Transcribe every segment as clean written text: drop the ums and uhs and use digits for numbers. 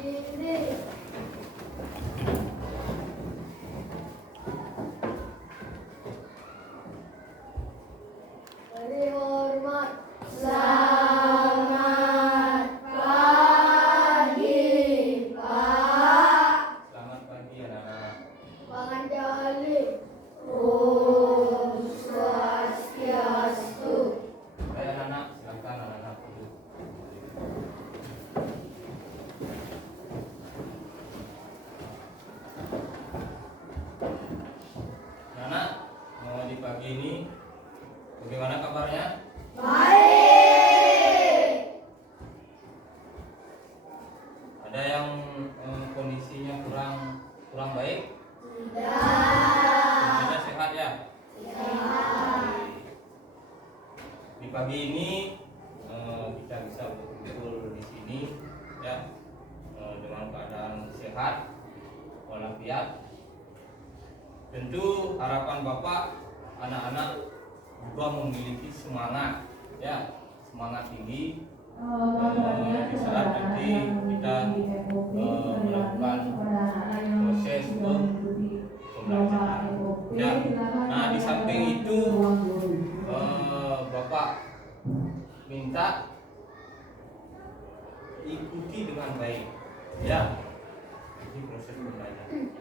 Beri hormat. Selamat pagi, Pak. Selamat pagi anak-anak. Pangan jali. Om Swastiastu. Baik anak-anak, silakan anak-anak duduk. Anak, di pagi ini bagaimana kabarnya? Baik. Ada yang kondisinya kurang baik? Tidak. Semuanya sehat ya? Sehat. Di pagi ini kita bisa berkumpul di sini ya dengan keadaan sehat walafiat. Tentu harapan Bapak anak-anak juga memiliki semangat ya, semangat tinggi di saat nanti kita melakukan proses pembelajaran ya. Nah, di samping itu Bapak minta ikuti dengan baik ya di proses pembelajaran.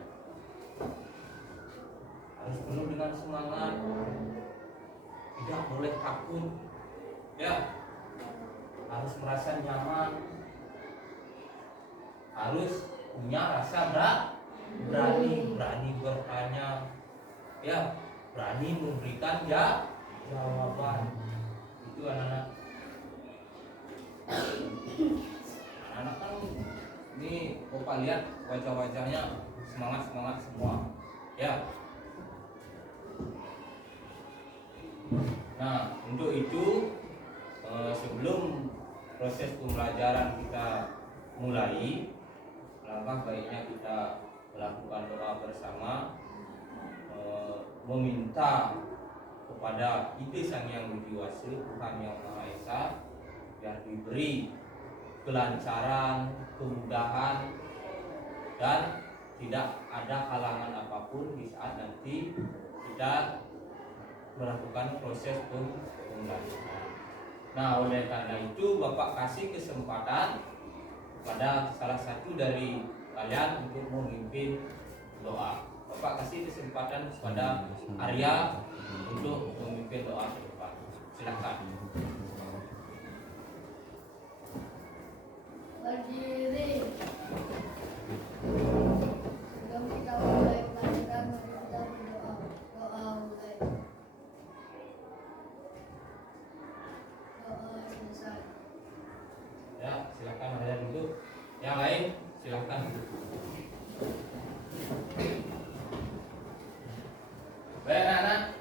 Harus penuh dengan semangat, tidak boleh takut ya, harus merasa nyaman, harus punya rasa berani bertanya ya, berani memberikan jawaban. Itu anak-anak. Anak-anak kan ini Bapak lihat wajah-wajahnya semangat semua ya. Nah, untuk itu sebelum proses pembelajaran kita mulai, langkah baiknya kita melakukan doa bersama, meminta kepada Ide Sang Yang Widi Wase, Tuhan Yang Maha Esa, biar diberi kelancaran, kemudahan, dan tidak ada halangan apapun di saat nanti kita melakukan proses pembelajaran. Nah, oleh karena itu Bapak kasih kesempatan kepada salah satu dari kalian untuk memimpin doa. Bapak kasih kesempatan kepada Arya untuk memimpin doa ke depan. Silakan. Berdiri. Sebelum kita mulai pelajaran, mari kita berdoa. Doa mulai. Doa selesai. Ya, silakan Arya duduk. Yang lain silakan duduk. Baik anak-anak,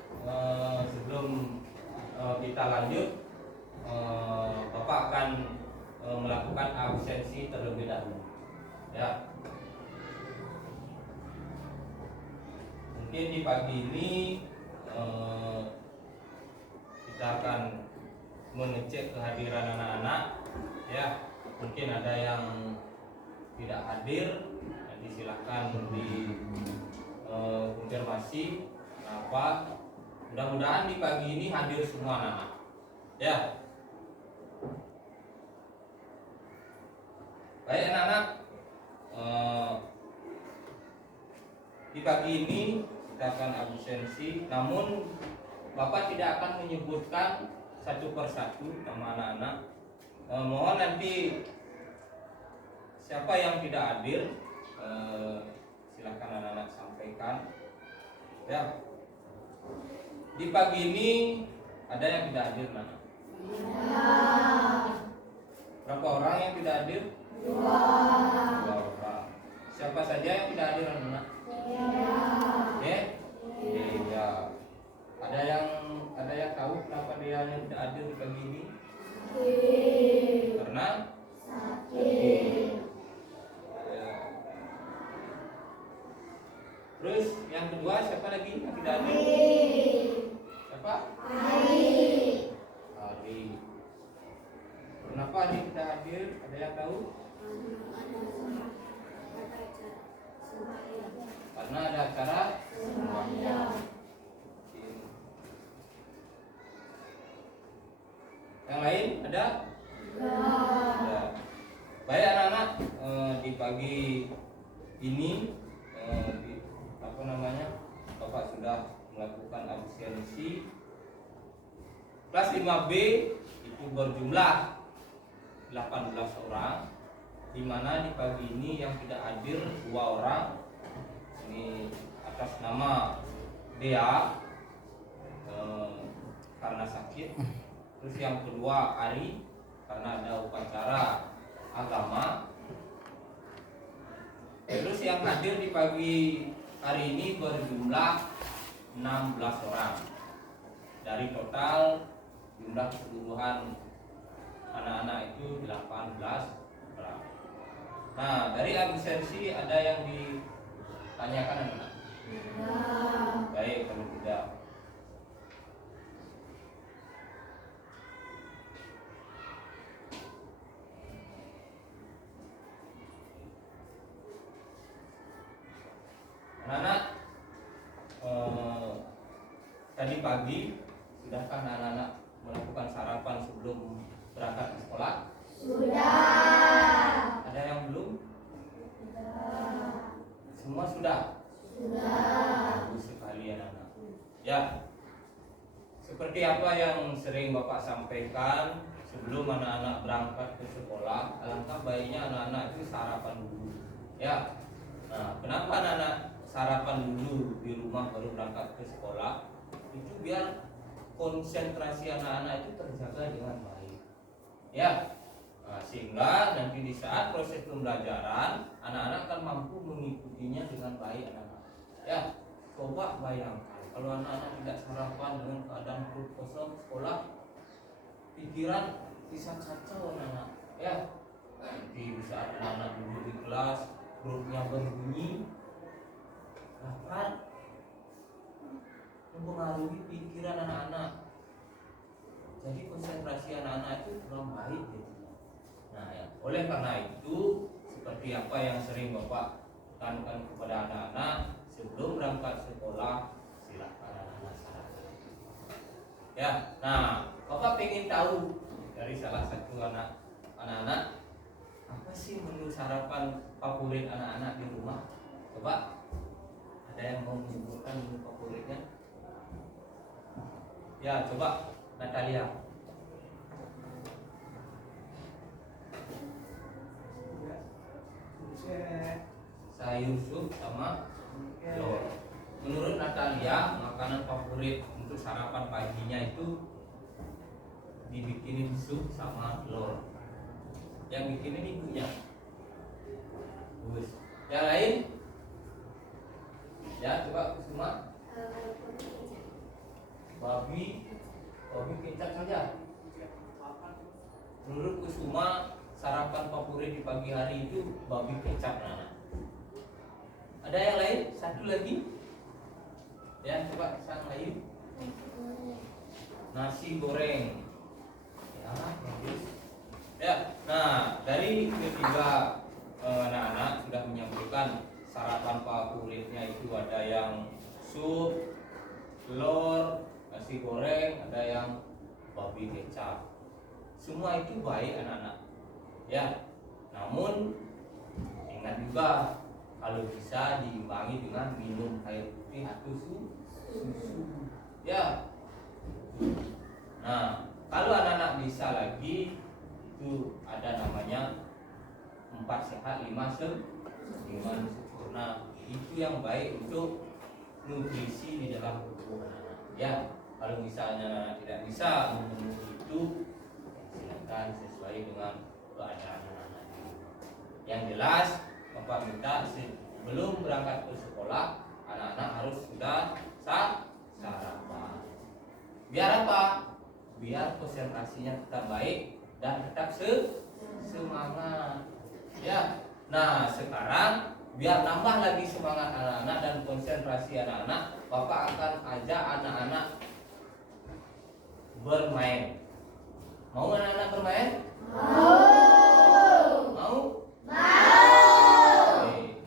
sebelum kita lanjut, Bapak akan melakukan absensi terlebih dahulu. Ya. Mungkin di pagi ini kita akan mengecek kehadiran anak-anak. Ya, mungkin ada yang tidak hadir, nanti silakan di konfirmasi. Kenapa? Mudah-mudahan di pagi ini hadir semua anak-anak. Ya. Baik anak-anak, di pagi ini kita akan absensi, namun Bapak tidak akan menyebutkan satu persatu nama anak-anak. Mohon nanti siapa yang tidak hadir, silakan anak-anak sampaikan. Ya. Di pagi ini ada yang tidak hadir, anak? Berapa orang yang tidak hadir? Dua orang. Siapa saja yang tidak hadir, anak? Ya. Ada yang tahu kenapa dia yang tidak hadir di pagi ini? Karena sakit. Ya. Terus yang kedua siapa lagi yang tidak hadir? Siapa? Ari. Kenapa Ari tidak hadir? Ada yang tahu? Karena ada acara sembahyang. Yang lain ada? Ada. Baik anak-anak, di pagi ini Bapak sudah melakukan absensi. Kelas 5B itu berjumlah 18 orang, di mana di pagi ini yang tidak hadir 2 orang. Ini atas nama Dea karena sakit. Terus yang kedua Ari karena ada upacara agama. Terus yang hadir di pagi hari ini berjumlah 16 orang. Dari total jumlah keseluruhan anak-anak itu 18 orang. Nah, dari absensi ada yang ditanyakan anak-anak? Baik, kalau tidak anak-anak, tadi pagi sudahkah anak-anak melakukan sarapan sebelum berangkat ke sekolah? Sudah. Ada yang belum? Sudah. Semua sudah? Sudah. Bagus sekali anak-anak. Ya, seperti apa yang sering Bapak sampaikan, sebelum anak-anak berangkat ke sekolah, alangkah baiknya anak-anak itu sarapan dulu. Ya. Nah, kenapa anak-anak sarapan dulu di rumah baru berangkat ke sekolah? Itu biar konsentrasi anak-anak itu terjaga dengan baik. Ya. Nah, sehingga nanti di saat proses pembelajaran anak-anak akan mampu mengikutinya dengan baik anak-anak. Ya. Coba bayangkan kalau anak-anak tidak sarapan dengan keadaan perut kosong sekolah, pikiran bisa kacau anak-anak. Ya. Nanti di saat anak-anak duduk di kelas, perutnya berbunyi, lapar, mempengaruhi pikiran anak-anak. Jadi konsentrasi anak-anak itu kurang baik gitu. Nah, ya. Oleh karena itu, seperti apa yang sering Bapak tekankan kepada anak-anak, sebelum berangkat sekolah, silakan anak-anak sarapan. Ya, nah, Bapak ingin tahu dari salah satu anak-anak, apa sih menu sarapan favorit anak-anak di rumah? Coba, ada yang mau menyebutkan menu favoritnya? Ya, coba Natalia. Sayur sup sama telur. Menurut Natalia, makanan favorit untuk sarapan paginya itu dibikinin sup sama telur. Yang bikinin ibunya. Bagus. Yang lain? Ya, coba Kusuma. Babi kecap saja. Menurut Kusuma, sarapan favorit di pagi hari itu babi kecap anak. Ada yang lain? Satu lagi. Ya, coba yang lain. Nasi goreng. Ya, bagus. Ya, nah dari ketiga anak-anak sudah menyampaikan sarapan favoritnya itu ada yang sup, telur, nasi goreng, ada yang babi kecap. Semua itu baik anak-anak. Ya, namun ingat juga kalau bisa diimbangi dengan minum air putih atau susu. Ya. Nah, kalau anak-anak bisa lagi itu ada namanya 4 sehat 5 sempurna. Itu yang baik untuk nutrisi di dalam tubuh anak-anak. Ya, kalau misalnya anak tidak bisa memenuhi itu, silakan sesuai dengan keadaan anak-anak. Yang jelas, Bapak minta sebelum berangkat ke sekolah, anak-anak harus sudah sarapan. Biar apa? Biar konsentrasinya tetap baik dan tetap semangat. Ya. Nah, sekarang biar nambah lagi semangat anak-anak dan konsentrasi anak-anak, Bapak akan ajak anak-anak bermain. Mau anak-anak bermain? Mau. Oke.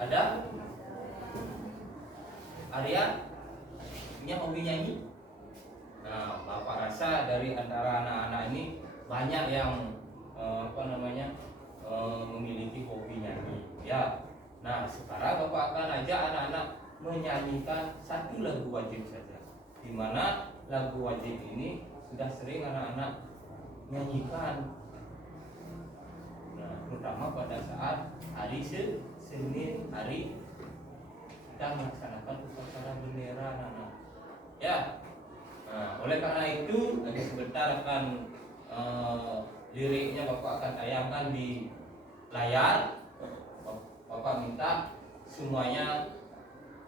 Ada? Arya punya hobi nyanyi? Nah, Bapak rasa dari antara anak-anak ini banyak yang memiliki hobi nyanyi. Ya. Nah, sekarang Bapak akan ajak anak-anak menyanyikan satu lagu wajib saja. Di mana lagu wajib ini sudah sering anak-anak nyanyikan. Nah, terutama pada saat hari Senin, hari kita melaksanakan upacara bendera anak-anak. Ya. Nah, oleh karena itu nanti sebentar akan liriknya Bapak akan tayangkan di layar. Bapak minta semuanya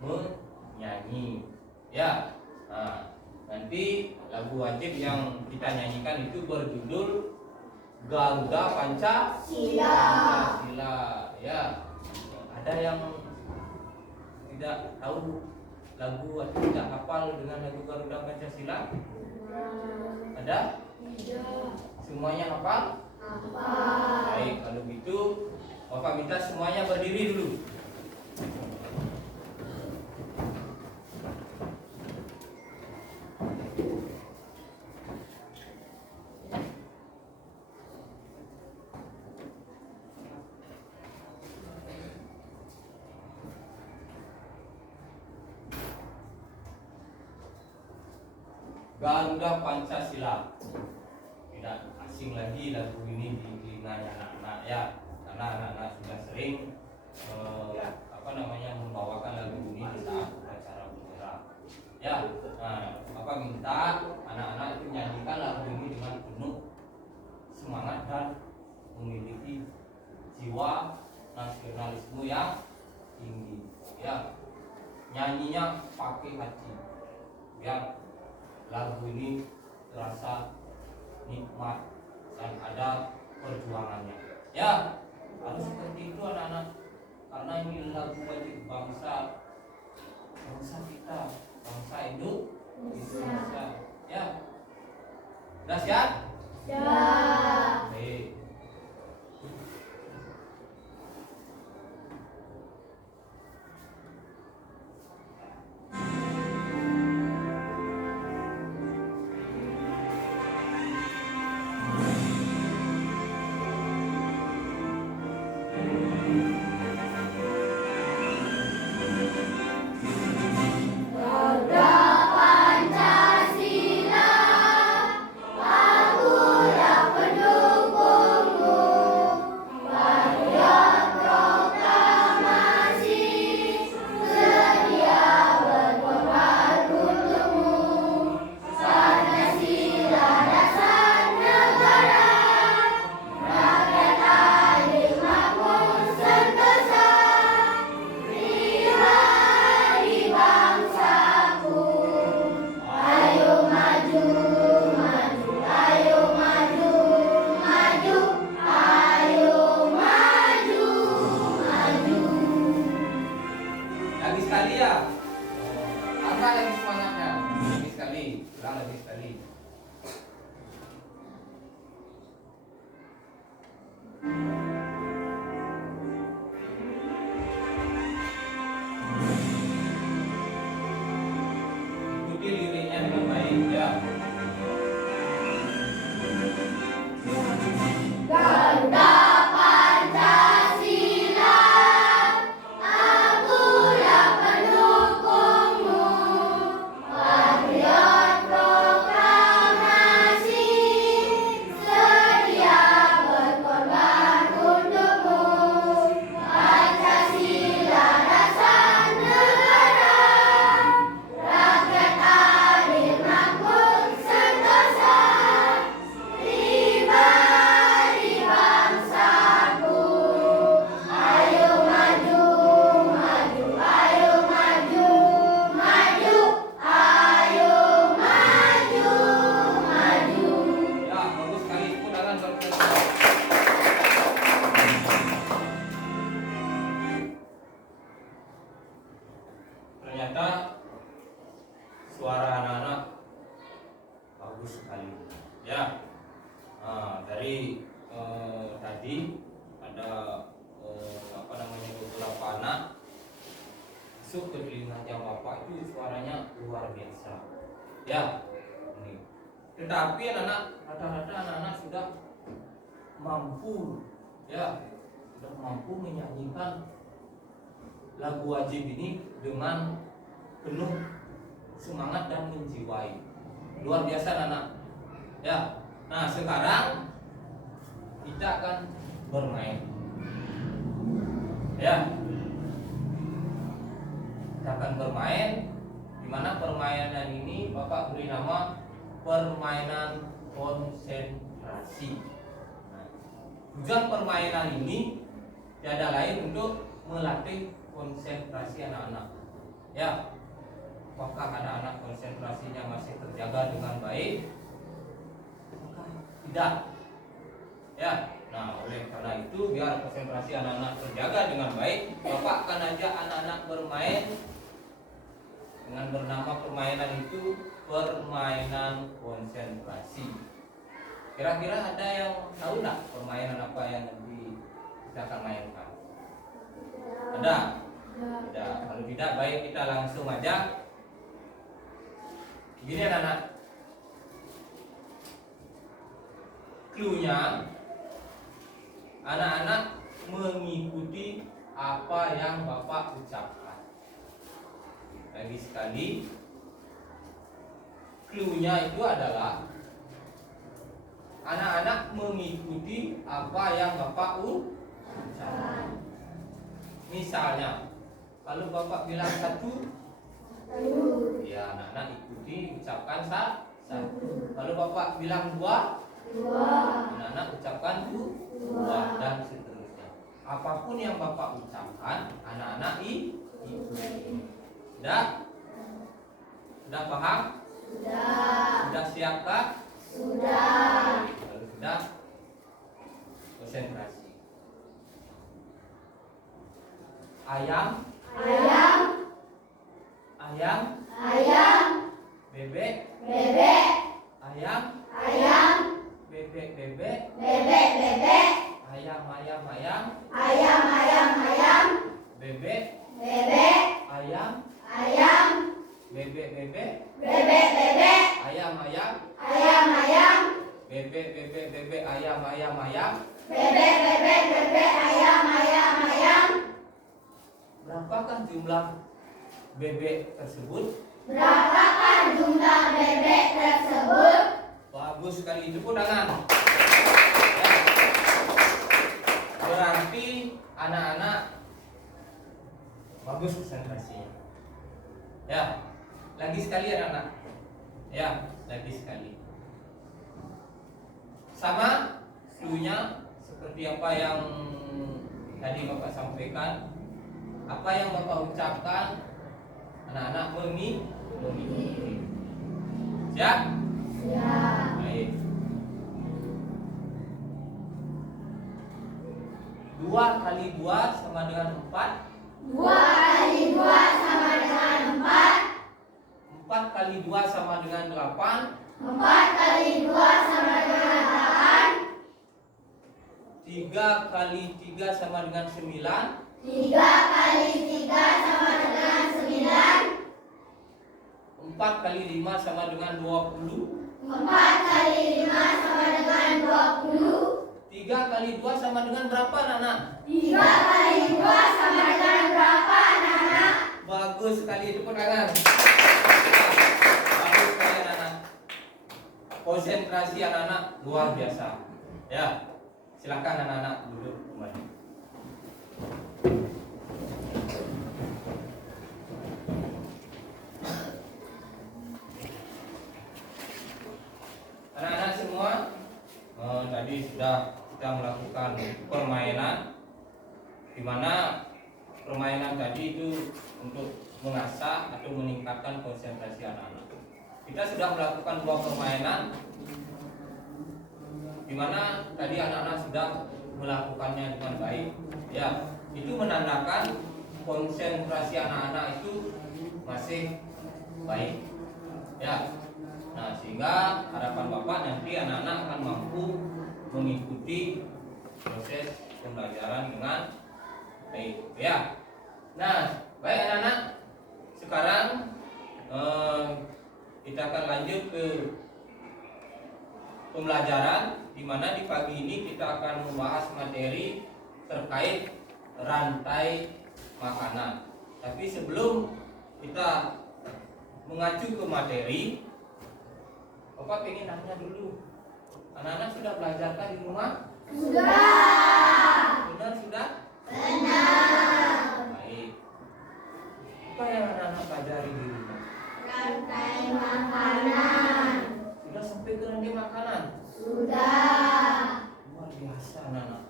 menyanyi. Ya. Nah, nanti lagu wajib yang kita nyanyikan itu berjudul Garuda Pancasila. Pancasila. Ya. Ada yang tidak tahu lagu atau tidak hafal dengan lagu Garuda Pancasila? Ada? Tidak. Semuanya hafal? Hafal. Baik, kalau gitu Bapak minta semuanya berdiri dulu. Garuda Pancasila. Tidak asing lagi lagu ini di telinga anak-anak ya, karena anak-anak sudah sering membawakan lagu ini di saat upacara bendera. Ya, nah, Bapak minta anak-anak itu menyanyikan lagu ini dengan penuh semangat dan memiliki jiwa nasionalisme yang tinggi. Ya, nyanyinya pakai hati. Ya, lagu ini terasa nikmat dan ada perjuangannya. Ya, harus seperti itu anak-anak, karena ini lagu wajib bangsa kita, bangsa Indonesia. Ya, sudah siap? Siap. Baik. Lagi sekali ya. Apa lagi semangatnya? Lagi sekali, ulang lagi sekali. Ikuti liriknya dengan baik ya. Garuda Pancasila, akulah pendukungmu, patriot proklamasi, sedia berkorban untukmu. Pancasila dasar negara, rakyat adil makmur sentosa, pribadi bangsaku. Ayo maju, maju, ayo maju, maju, ayo maju, maju. Ya, bagus sekali. Tepuk tangan buat mereka. Ternyata suara anak-anak bagus sekali. Ya, dari tadi ada beberapa masuk ke telinga yang Bapak itu suaranya luar biasa. Ya, ini. Tetapi anak-anak, rata-rata anak-anak sudah mampu, ya, sudah mampu menyanyikan lagu wajib ini dengan penuh semangat dan menjiwai. Luar biasa anak-anak. Ya. Nah, sekarang kita akan bermain. Ya. Kita akan bermain, di mana permainan ini Bapak beri nama permainan konsentrasi. Nah, tujuan permainan ini tiada lain untuk melatih konsentrasi anak-anak. Ya, apakah anak-anak konsentrasinya masih terjaga dengan baik? Apakah tidak? Ya, nah oleh karena itu biar konsentrasi anak-anak terjaga dengan baik, Bapak akan ajak anak-anak bermain dengan bernama permainan itu permainan konsentrasi. Kira-kira ada yang tahu nggak permainan apa yang nanti kita akan mainkan? Ada? Ada. Kalau tidak, baik kita langsung aja. Gini anak-anak, clue-nya anak-anak mengikuti apa yang Bapak ucapkan. Lagi sekali, clue-nya itu adalah anak-anak mengikuti apa yang Bapak ucapkan. Misalnya, kalau Bapak bilang satu, ya anak-anak ikuti ucapkan satu. Kalau Bapak bilang dua, anak-anak ucapkan dua, dan seterusnya. Apapun yang Bapak ucapkan, anak-anak ikuti. Sudah? Sudah paham? Sudah siapkah? Sudah. Kalau sudah, konsentrasi. Ayam. Bebek. Ayam. Bebek. Ayam. Bebek. Ayam. Bebek. Ayam. Bebek. Ayam. Berapakah jumlah bebek tersebut? Bagus sekali, tepuk tangan. Ya. Berarti anak-anak bagus konsentrasinya. Ya, lagi sekali anak-anak. Ya, lagi sekali. Sama clue-nya seperti apa yang tadi Bapak sampaikan. Apa yang Bapak ucapkan, anak-anak mengikuti. Siap? Baik. 2 kali 2 sama dengan 4. 4 kali 2 sama dengan 8. 3 kali 3 sama dengan 9. 4 kali 5 sama dengan 20. 3 kali 2 sama dengan berapa, anak-anak? Bagus sekali, tepuk tangan. Bagus sekali anak-anak. Konsentrasi anak-anak luar biasa. Ya, silakan anak-anak duduk kembali. Anak-anak semua, tadi sudah kita melakukan permainan, di mana permainan tadi itu untuk mengasah atau meningkatkan konsentrasi anak-anak. Kita sudah melakukan 2 permainan, di mana tadi anak-anak sudah melakukannya dengan baik. Ya, itu menandakan konsentrasi anak-anak itu masih baik. Ya. Nah, sehingga harapan Bapak nanti anak-anak akan mampu mengikuti proses pembelajaran dengan baik. Ya. Nah, baik anak-anak, sekarang kita akan lanjut ke pembelajaran, di mana di pagi ini kita akan membahas materi terkait rantai makanan. Tapi sebelum kita mengacu ke materi, Bapak pengen nanya dulu, anak-anak sudah belajarkan di rumah? Sudah. Benar sudah? Benar. Baik. Apa yang anak-anak pelajari di rumah? Rantai makanan. Sudah sampai ke rantai makanan? Sudah. Luar biasa anak-anak.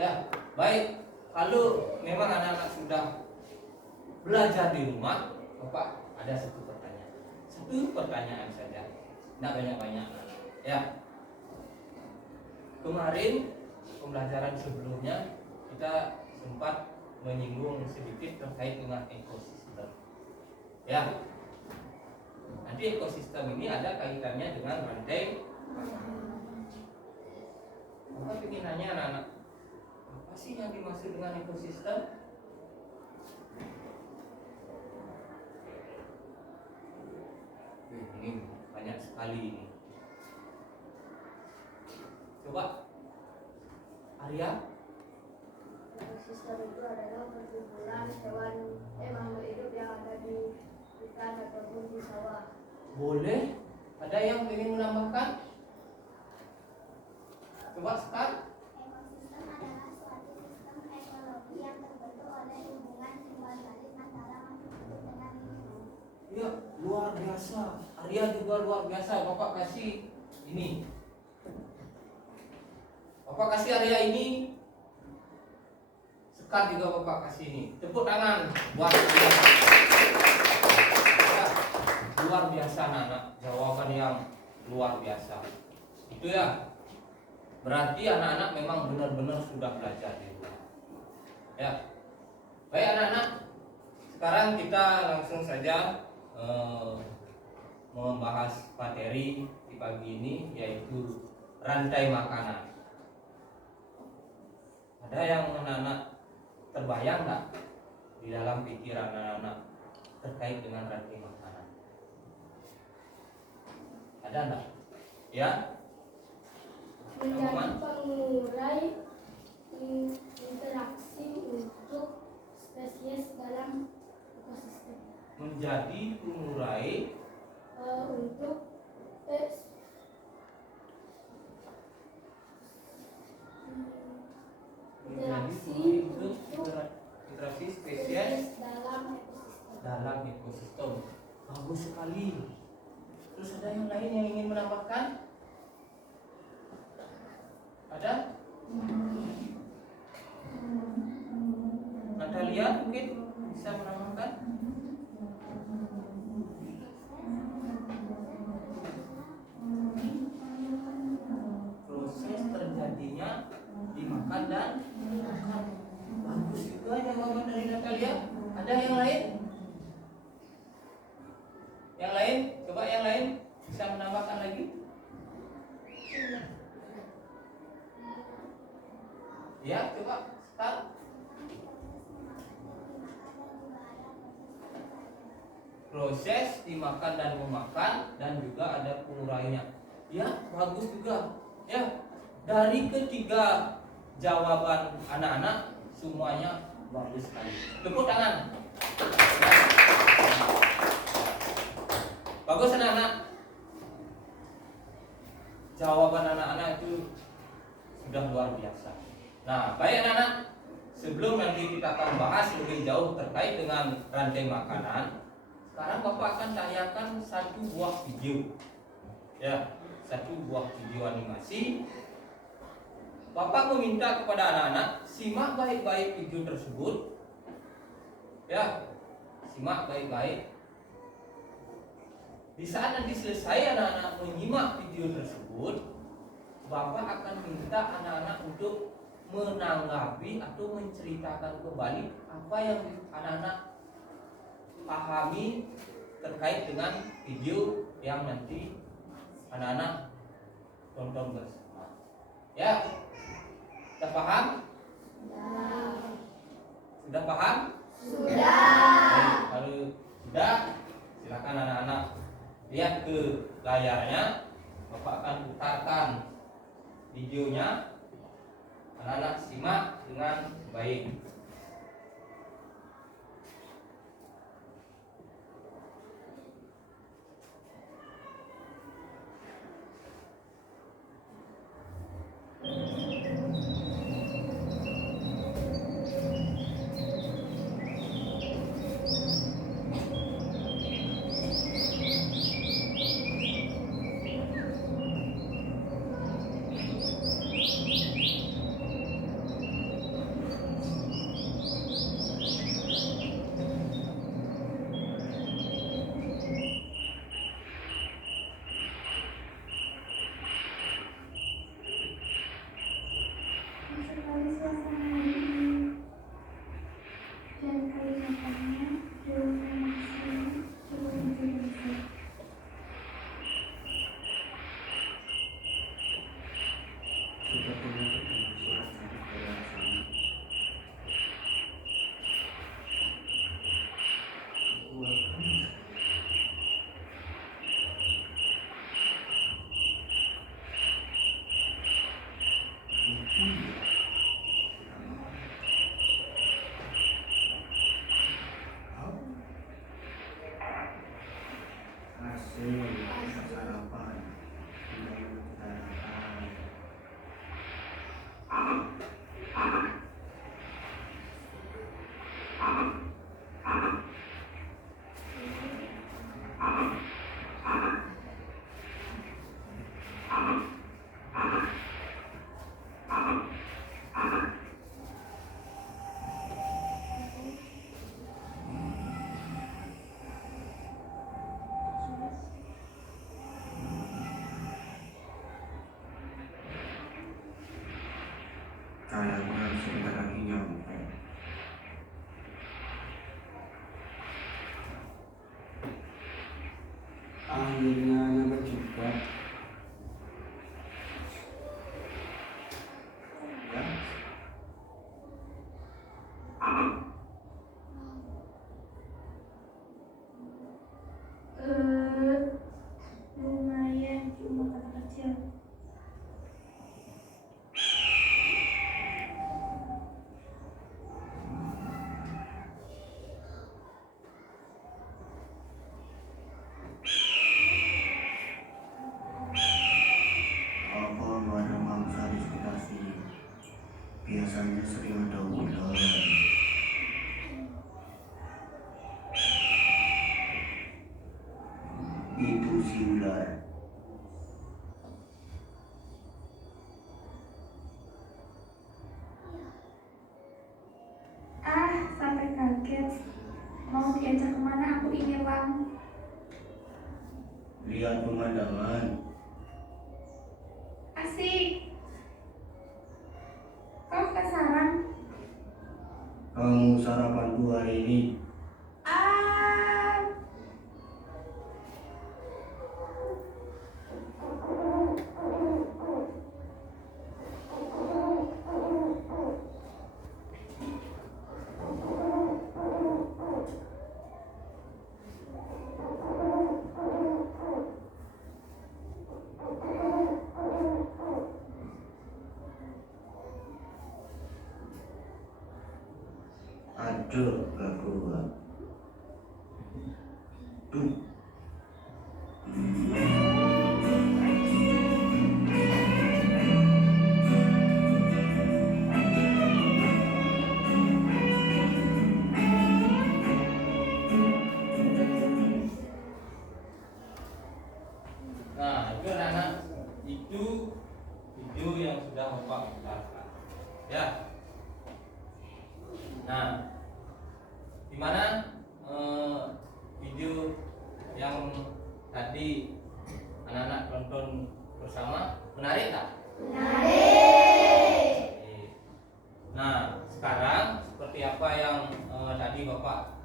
Ya, baik. Kalau memang anak-anak sudah belajar di rumah, Bapak ada satu pertanyaan. Satu pertanyaan saja. Tidak banyak-banyak. Ya. Kemarin pembelajaran sebelumnya kita sempat menyinggung sedikit terkait dengan ekosistem. Ya. Nanti ekosistem ini ada kaitannya dengan rantai makanan. Bapak ingin nanya anak-anak, apa sih yang dimaksud dengan ekosistem? Ini banyak sekali ini. Coba Arya. Ekosistem itu adalah perkumpulan hewan makhluk hidup yang ada di hutan ataupun di sawah. Boleh? Ada yang ingin menambahkan? Coba sekarang. Ekosistem adalah suatu sistem ekologi yang terbentuk oleh hubungan simbiologis antara makhluk hidup dengan lingkungan. Ya, luar biasa. Arya juga luar biasa. Bapak kasih ini. Bapak kasih Arya ini. Sekat juga Bapak kasih ini. Tepuk tangan buat Arya. Ya, luar biasa anak-anak. Jawaban yang luar biasa. Itu ya. Berarti anak-anak memang benar-benar sudah belajar di rumah. Ya. Baik anak-anak. Sekarang kita langsung saja membahas materi di pagi ini, yaitu rantai makanan. Ada yang anak-anak terbayang nggak di dalam pikiran anak-anak terkait dengan rantai makanan? Ada nggak? Ya? Menjadi pengurai interaksi untuk spesies dalam ekosistem. Menjadi pengurai Untuk interaksi interaksi spesies dalam ekosistem. dalam ekosistem. Bagus sekali. Terus ada yang lain yang ingin menambahkan? Ada? Natalia mungkin bisa menambahkan? Proses terjadinya dimakan dan dimakan. Bagus juga jawaban dari Natalia. Ada yang lain? Yang lain? Coba yang lain bisa menambahkan lagi? Ya, coba start. Proses dimakan dan memakan dan juga ada pengurainya. Ya, bagus juga. Ya, dari ketiga jawaban anak-anak semuanya bagus sekali. Tepuk tangan. Bagus anak-anak. Jawaban anak-anak itu sudah luar biasa. Nah, baik anak-anak. Sebelum nanti kita akan bahas lebih jauh terkait dengan rantai makanan, sekarang Bapak akan tanyakan satu buah video. Ya, satu buah video animasi. Bapak meminta kepada anak-anak simak baik-baik video tersebut. Ya, simak baik-baik. Di saat nanti selesai anak-anak menyimak video tersebut, Bapak akan minta anak-anak untuk menanggapi atau menceritakan kembali apa yang anak-anak pahami terkait dengan video yang nanti anak-anak tonton bersama. Ya, sudah paham? Sudah. Sudah paham? Sudah. Baik, kalau sudah, lihat ke layarnya. Bapak akan putarkan videonya, anak-anak simak dengan baik. Sekali suasana ini dan kelihatannya dunia manusia cukup menjadi. Sepertinya terdengar suara cantik dari arah sana. Aku akan hasil sarapan tidak kita harapkan. Kayaknya harus sebentar lagi nyampe. Akhirnya nyampe juga. Ya. Lumayan cuma kata kecil. Apa nggak ada mangsa di sekitar sini? Biasanya sering ada ular. Itu si ular. Sampai kaget. Mau diajak kemana aku ini Bang? Lihat pemandangan. Asik. Kau penasaran? Kamu sarapanku hari ini. Ah, Aduh, gak kuat. Tuh. Nah, itu anak-anak, itu video yang sudah Bapak putarkan. Ya. Nah, dimana video yang tadi anak-anak tonton bersama menarik tak? Menarik. Oke. Nah, sekarang seperti apa yang tadi Bapak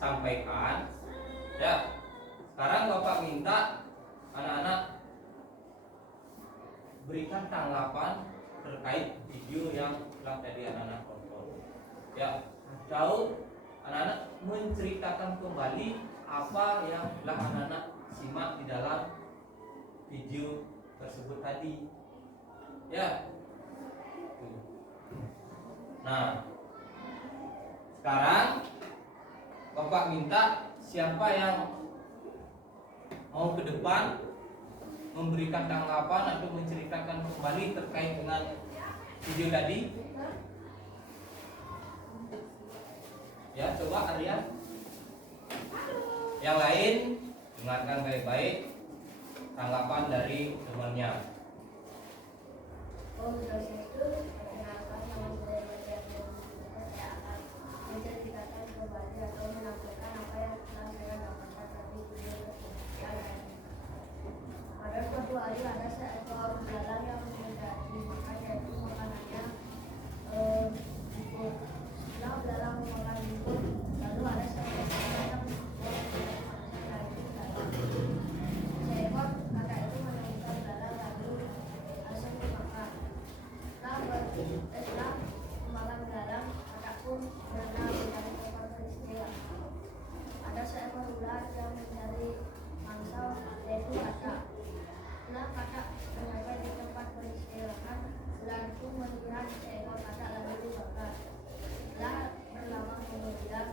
sampaikan, ya. Sekarang Bapak minta anak-anak berikan tanggapan terkait video yang telah tadi anak-anak tonton, ya, atau anak-anak menceritakan kembali apa yang telah anak-anak simak di dalam video tersebut tadi. Ya. Nah, sekarang Bapak minta siapa yang mau ke depan memberikan tanggapan atau menceritakan kembali terkait dengan video tadi. Ya, coba Arya. Yang lain dengarkan baik-baik tanggapan dari temannya. Om Swastiastu, perkenalkan nama saya Maria Fitriana. Saya akan menceritakan kembali atau menampilkan apa yang telah saya dapatkan dari video tersebut. Pada suatu hari ada seekor belalang yang menjadi makan, yaitu makanannya bubur. Setelah belalang memakan bubur, lalu ada seekor katak yang seekor katak itu menemukan belalang lalu langsung dimakan. Setelah memakan belalang, katak pun berenang mencari tempat beristirahat. Ada seekor ular yang mencari mangsa, yaitu katak. Setelah katak sampai di tempat beristirahat, ular itu melihat seekor katak lalu dibakar. Setelah berlama kemudian,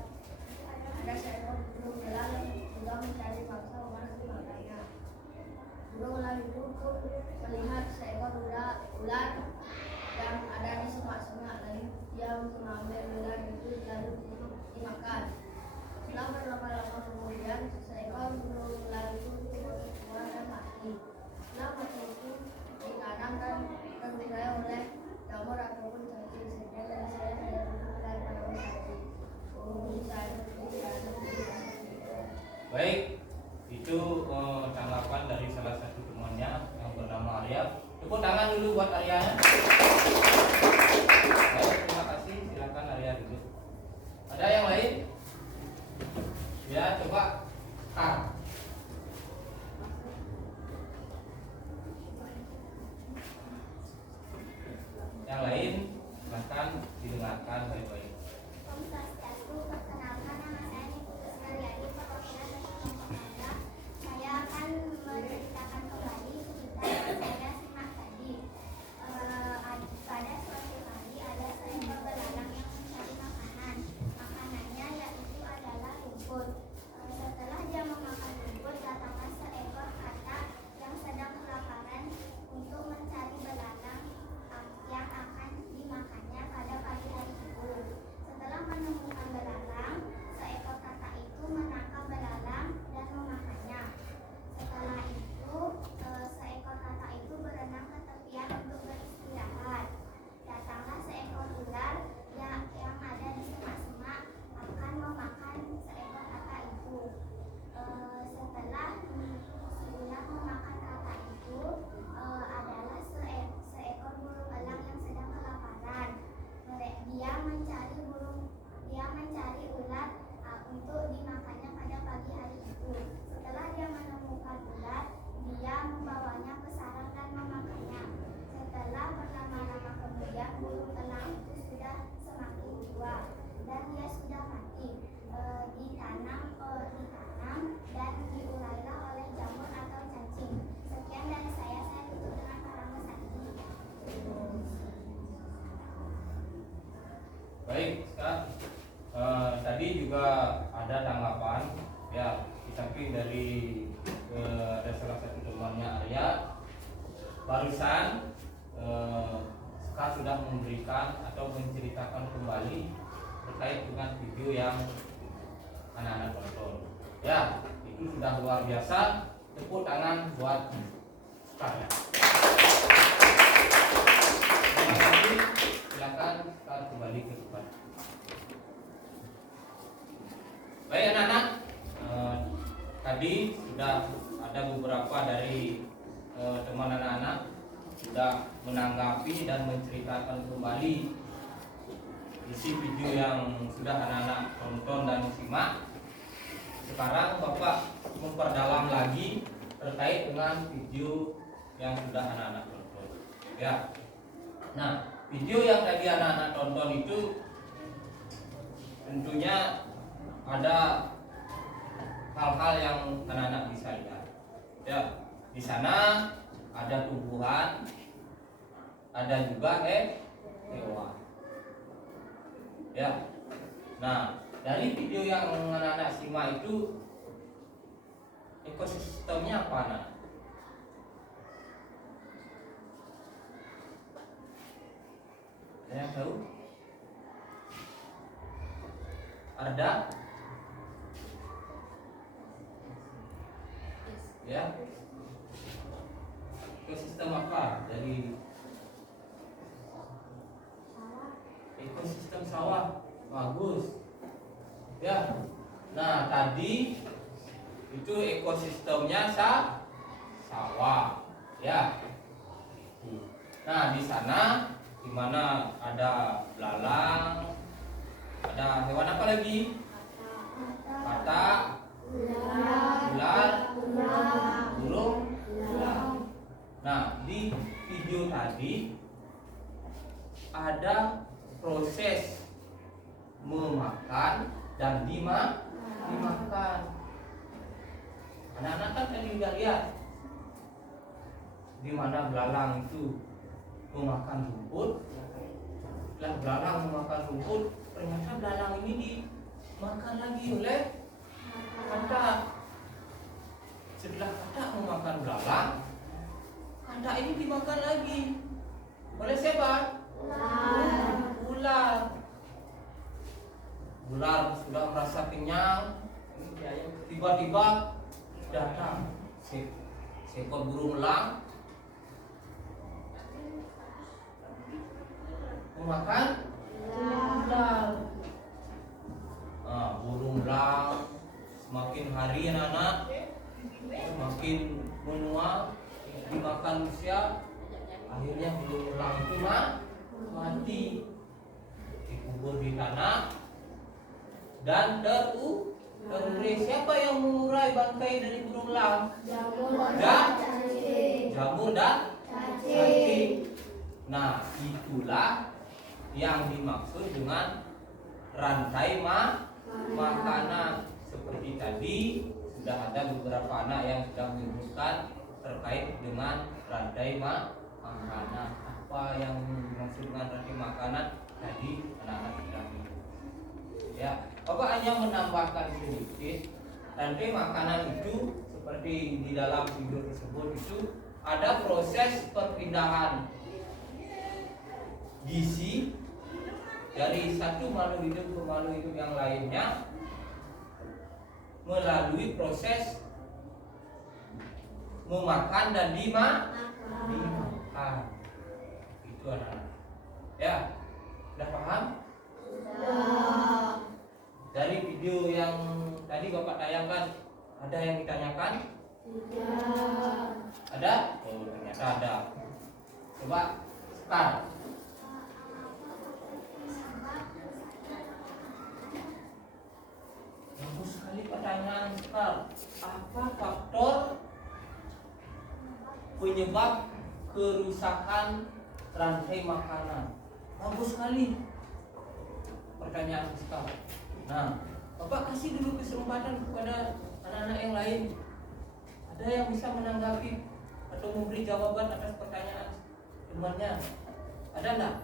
ada seekor burung elang yang juga mencari mangsa untuk dimakannya. Burung elang itu pun melihat seekor ular yang ada di semak-semak, lalu dia mengambil ular itu lalu dimakan. Setelah berlama-lama kemudian, seekor burung elang itu keluar dan mati. Setelah mati itu ditanam dan terbuai oleh jamur ataupun cacing, sehingga dari saya tidak mengenal pada cacing. Baik, itu tanggapan dari salah satu temannya yang bernama Arya. Tepuk tangan dulu buat Arya. Baik, terima kasih. Silakan Arya dulu. Ada yang lain? Ya, coba Kak. Yang lain silahkan didengarkan baik-baik. Om Swastiastu, perkenalkan nama saya Niputus Karyadi, perwakilan dari kelompok Anda. Saya akan menceritakan kembali cerita yang saya simak tadi. Pada suatu hari ada seekor belalang yang mencari makanan. Makanannya yaitu adalah rumput. Setelah dia memakan rumput, datanglah seekor katak yang sedang kelaparan untuk mencari belalang yang akan dimakannya pada pagi hari itu. Setelah menemukan belalang, seekor katak itu menangkap belalang dan memakannya. Setelah itu, seekor katak itu berenang ke tepian untuk beristirahat. Datanglah seekor ular yang ada di semak-semak akan memakan seekor katak itu. Setelah si ular memakan katak itu, adalah seekor burung elang yang sedang kelaparan. Dia mencari ular untuk dimakannya pada pagi hari itu. Setelah dia menemukan ular, dia membawanya ke sarang dan memakannya. Setelah berlama-lama kemudian, burung elang itu sudah semakin tua dan dia sudah mati. Ditanam dan diurailah oleh jamur atau cacing. Sekian dari saya tutup dengan Parangga Sakti. Baik, Kak. Tadi juga ada tanggapan ya, di samping dari ada salah satu temannya Arya. Barusan Kak sudah memberikan atau menceritakan kembali terkait dengan video yang anak-anak tonton. Ya, itu sudah luar biasa. Tepuk tangan buat Kak. Terima kasih. Silakan Kak kembali ke depan. Baik anak-anak, tadi sudah ada beberapa dari teman anak-anak sudah menanggapi dan menceritakan kembali isi video yang sudah anak-anak tonton dan simak. Sekarang Bapak memperdalam lagi terkait dengan video yang sudah anak-anak tonton. Ya. Nah, video yang tadi anak-anak tonton itu tentunya ada hal-hal yang anak-anak bisa lihat. Ya, di sana ada tumbuhan, ada juga hewan. Ya. Nah, dari video yang anak-anak simak itu ekosistemnya apa, Nak? Ada yang tahu? Ada? Ya. Ekosistem apa? Dari ekosistem sawah. Bagus. Ya. Nah, tadi itu ekosistemnya sawah. Ya. Nah, di sana di mana ada belalang, ada hewan apa lagi? Katak, ular, burung. Nah, di video tadi ada proses memakan dan dimakan. Anak-anak kan tadi udah lihat di mana belalang itu memakan rumput. Setelah belalang memakan rumput, ternyata belalang ini dimakan lagi oleh katak. Setelah katak memakan belalang, katak ini dimakan lagi oleh siapa? Ular. Ular sudah merasa kenyang, tiba-tiba datang seekor burung elang memakan ular. Burung elang semakin hari anak-anak semakin menua, dimakan manusia, akhirnya burung elang itu mati, dikubur di tanah dan terurai. Siapa yang mengurai bangkai dari burung elang? Jamur dan cacing. Nah, itulah yang dimaksud dengan rantai makanan. Seperti tadi sudah ada beberapa anak yang sudah menyebutkan terkait dengan rantai makanan. Apa yang dimaksud dengan rantai makanan? Tadi anak-anak sudah menyebut. Ya, Bapak hanya menambahkan sedikit. Rantai makanan itu seperti di dalam video tersebut itu ada proses perpindahan gizi dari satu makhluk hidup ke makhluk hidup yang lainnya melalui proses memakan dan dimakan. Itu anak-anak. Ya, sudah paham? Dari video yang tadi Bapak tayangkan, ada yang ditanyakan? Tidak. Ada? Oh, ternyata ada. Coba start. Bagus sekali pertanyaan start. Apa faktor penyebab kerusakan rantai makanan? Bagus sekali pertanyaan start. Nah, Bapak kasih dulu kesempatan kepada anak-anak yang lain. Ada yang bisa menanggapi atau memberi jawaban atas pertanyaan temannya? Ada enggak?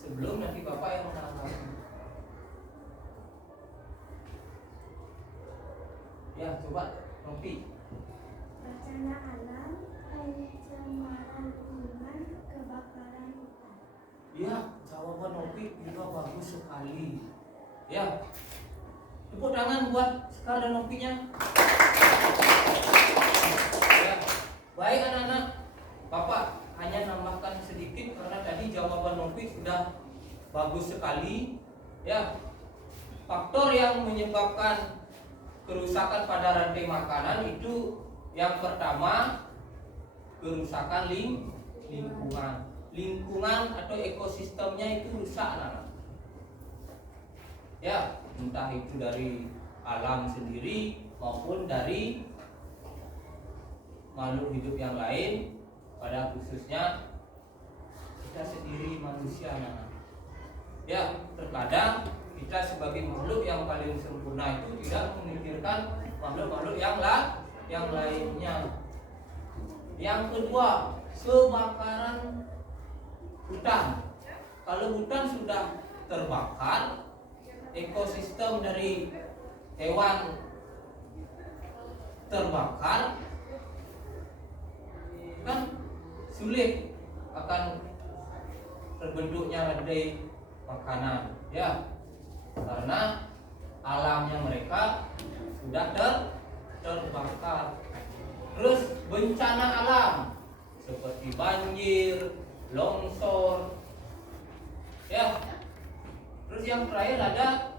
Sebelum nanti Bapak yang menanggapi. Ya, coba Nopi. Bencana alam, pencemaran lingkungan, kebakaran hutan. Ya, jawaban Nopi juga bagus sekali. Ya, tepuk tangan buat Sekar dan Nopinya. Ya, baik anak-anak. Bapak hanya nambahkan sedikit karena tadi jawaban Nopi sudah bagus sekali. Ya, faktor yang menyebabkan kerusakan pada rantai makanan itu yang pertama kerusakan lingkungan. Lingkungan atau ekosistemnya itu rusak, anak-anak. Ya, entah itu dari alam sendiri maupun dari makhluk hidup yang lain, pada khususnya kita sendiri manusia. Ya, terkadang kita sebagai makhluk yang paling sempurna itu tidak memikirkan makhluk-makhluk yang lainnya. Yang kedua, kebakaran hutan. Kalau hutan sudah terbakar, ekosistem dari hewan terbakar, kan sulit akan terbentuknya rantai makanan, ya, karena alamnya mereka sudah terbakar. Terus bencana alam seperti banjir, longsor, ya. Terus yang terakhir ada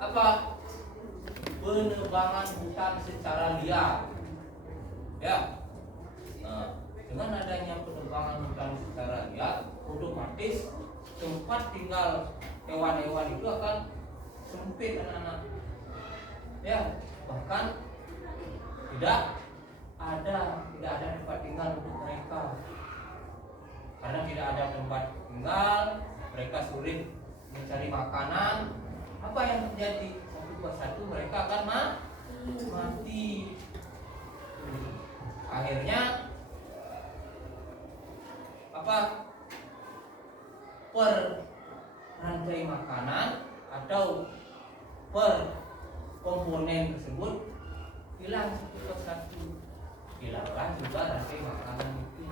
apa? Penebangan hutan secara liar, ya. Nah, dengan adanya penebangan hutan secara liar, otomatis tempat tinggal hewan-hewan itu akan sempit, anak-anak, ya. Bahkan tidak ada tempat tinggal untuk mereka. Karena tidak ada tempat tinggal, mereka sulit mencari makanan. Apa yang terjadi? Satu persatu mereka akan mati. Akhirnya apa? Per rantai makanan atau per komponen tersebut hilang satu persatu. Hilanglah juga rantai makanan itu,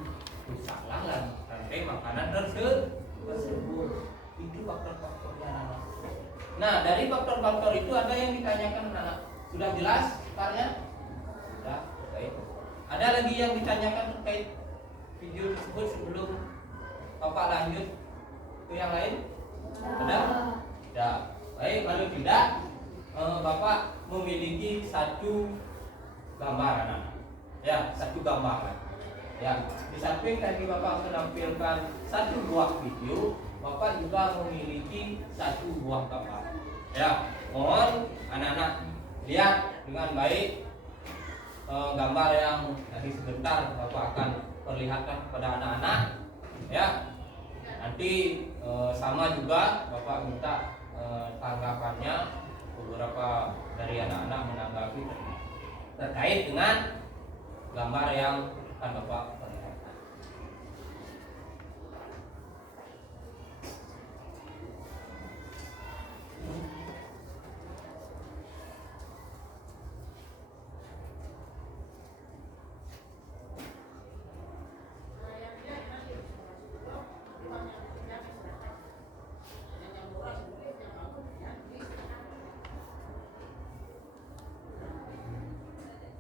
rusaklah rantai makanan tersebut. Itu faktor-faktornya, anak. Nah, dari faktor-faktor itu ada yang ditanyakan, anak. Sudah jelas sekarang? Sudah. Baik. Ada lagi yang ditanyakan terkait video tersebut sebelum Bapak lanjut ke yang lain? Ada? Tidak. Baik, kalau tidak, Bapak memiliki satu gambar, anak. Ya, satu gambaran. Ya, di samping tadi Bapak menampilkan satu buah video, Bapak juga memiliki satu buah gambar. Ya, mohon anak-anak lihat dengan baik gambar yang tadi sebentar Bapak akan perlihatkan kepada anak-anak. Ya, nanti sama juga Bapak minta tanggapannya, beberapa dari anak-anak menanggapi terkait dengan gambar yang akan Bapak perlihatkan.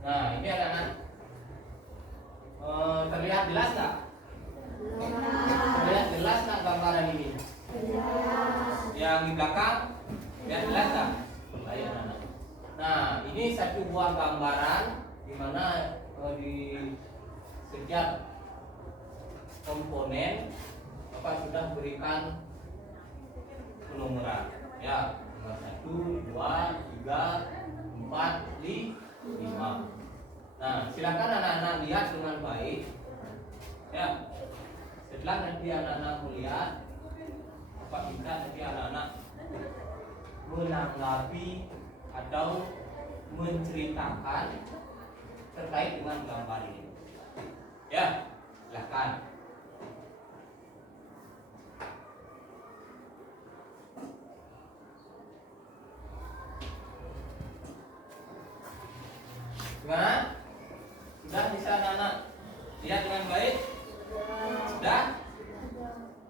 Nah, ini anak-anak terlihat jelas nggak? Terlihat jelas nggak gambaran ini? Yang di belakang terlihat jelas nggak? Baik, anak-anak. Nah, ini satu buah gambaran di mana di setiap komponen Bapak sudah berikan penomoran. Ya, nomor 1, 2, 3, 4, 5. Nah, silakan anak-anak lihat dengan baik. Ya, setelah nanti anak-anak melihat, Bapak minta nanti anak-anak menanggapi atau menceritakan terkait dengan gambar ini. Ya, silakan. Nah, sudah bisa anak-anak lihat dengan baik? Sudah?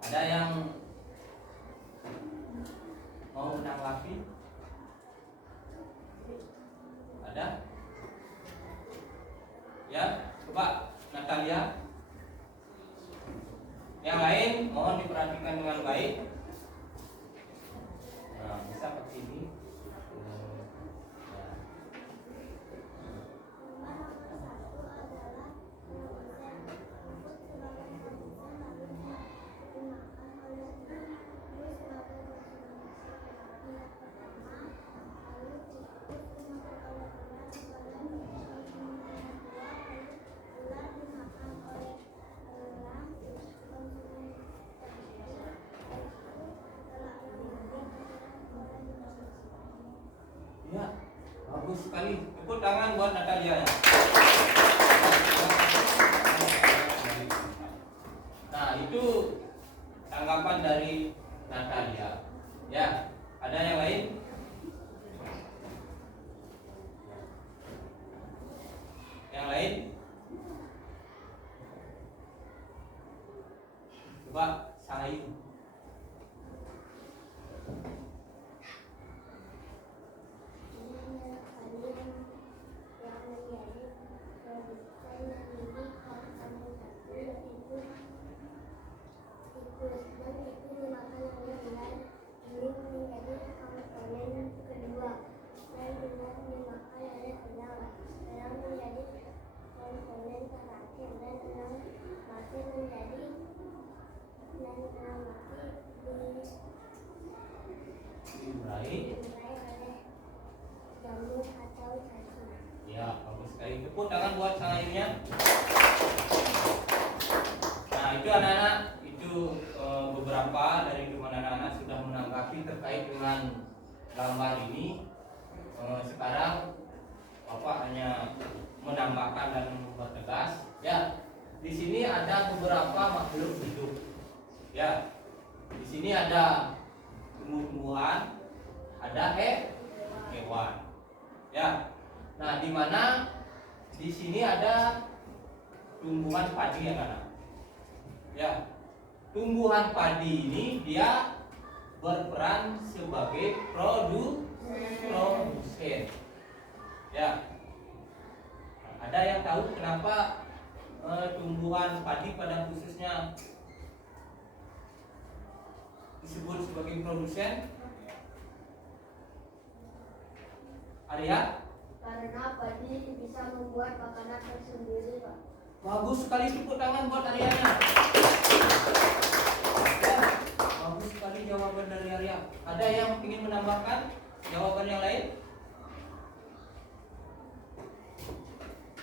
Ada yang mau menanggapi? Ada? Ya, coba Natalia. Yang lain mohon diperhatikan dengan baik. Nah, bisa pakai ini. Ya, bagus sekali. Tepuk tangan buat Natalia ya. tanggapan dari Natalia. Ya, ada yang lain? Yang lain? Coba Sahayu. Ya, bagus sekali. Tepuk tangan buat Sahayunya. Nah, itu anak-anak, itu beberapa dari teman anak-anak sudah menanggapi terkait dengan gambar ini. Sekarang Bapak hanya menambahkan dan mempertegas. Ya, di sini ada beberapa makhluk hidup. Ya, di sini ada tumbuh-tumbuhan, ada hewan. Ya, nah di mana di sini ada tumbuhan padi ya kan? Ya, tumbuhan padi ini dia berperan sebagai produsen. Ya, ada yang tahu kenapa tumbuhan padi pada khususnya disebut sebagai produsen? Arya? Karena padi bisa membuat makanan tersendiri, Pak. Bagus sekali, tepuk tangan buat Aryanya. Ya, bagus sekali jawaban dari Arya. Ada yang ingin menambahkan jawaban yang lain?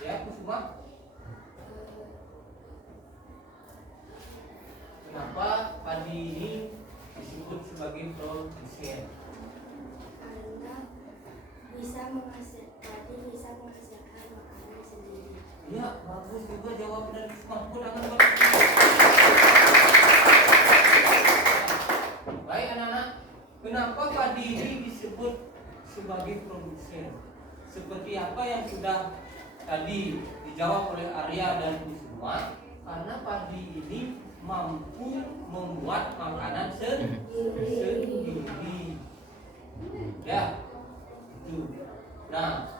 Ya, Kusuma. Kenapa padi ini disebut sebagai produsen? Karena bisa menghasilkan makanan sendiri. Ya, bagus juga jawaban dari Kusuma. Tepuk tangan buat. Baik anak-anak, kenapa padi ini disebut sebagai produsen? Seperti apa yang sudah tadi dijawab oleh Arya dan Kusuma, karena padi ini mampu membuat makanan sendiri. Ya, itu. Nah,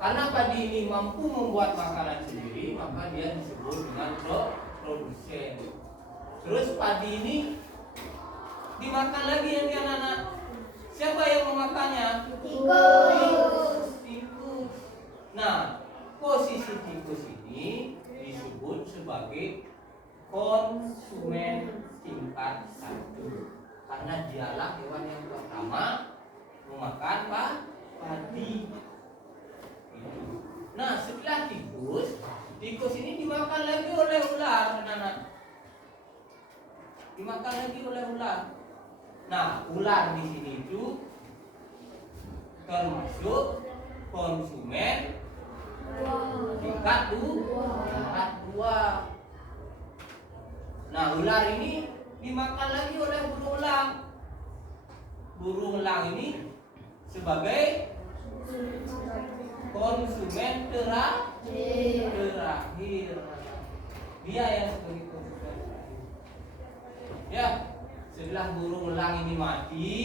karena padi ini mampu membuat makanan sendiri, maka dia disebut dengan produsen. Terus padi ini dimakan lagi ya anak-anak. Siapa yang memakannya? Tikus. Nah, posisi tikus ini disebut sebagai konsumen tingkat 1 karena dialah hewan yang pertama memakan padi. Nah, setelah tikus ini dimakan lagi oleh ular, anak-anak. Dimakan lagi oleh ular. Nah, ular di sini itu termasuk konsumen tingkat 2. Nah, ular ini dimakan lagi oleh burung elang. Burung elang ini sebagai konsumen terakhir. Dia yang sebagai konsumen terakhir. Ya, setelah burung elang ini mati,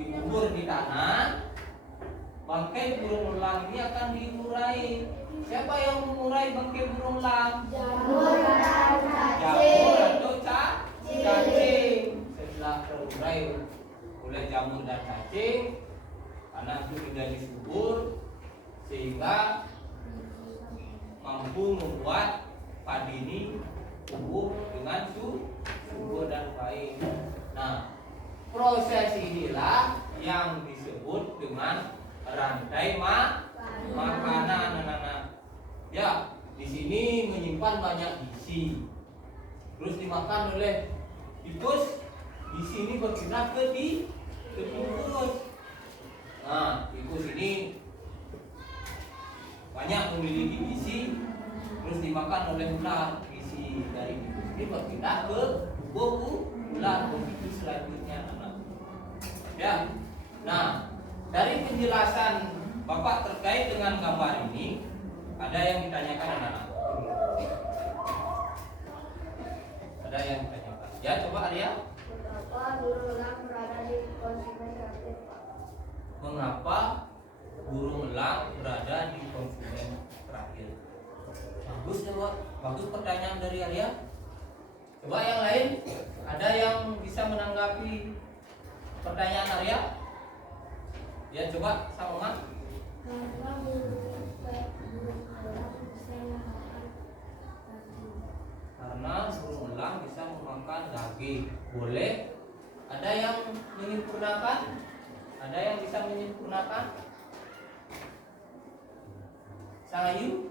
dikubur di tanah, bangkai burung elang ini akan diurai. Siapa yang mengurai bangkai burung elang? Jamur atau cacing. Setelah terurai oleh jamur dan cacing, tanah itu menjadi subur sehingga mampu membuat padi ini tumbuh dengan subur dan baik. Nah, proses inilah yang disebut dengan rantai makanan, anak-anak. Ya, di sini menyimpan banyak gizi. Terus dimakan oleh tikus. Di sini berpindah ke tikus. Nah, tikus ini banyak memiliki gizi. Terus dimakan oleh ular gizi dari tikus. Ini berpindah ke buku ular begitu selanjutnya anak. Ya. Nah, dari penjelasan Bapak terkait dengan gambar ini, ada yang ditanyakan anak-anak? Ada yang ditanyakan? Ya, coba Arya. Mengapa burung elang berada di konsumen terakhir, Pak? Mengapa burung elang berada di konsumen terakhir? Bagus ya, Pak. Bagus pertanyaan dari Arya. Coba yang lain, ada yang bisa menanggapi pertanyaan Arya? Ya, coba sama. Karena burung elang bisa memakan daging. Karena burung elang bisa memakan daging. Boleh? Ada yang menyempurnakan? Ada yang bisa menyempurnakan? Sang Ayu?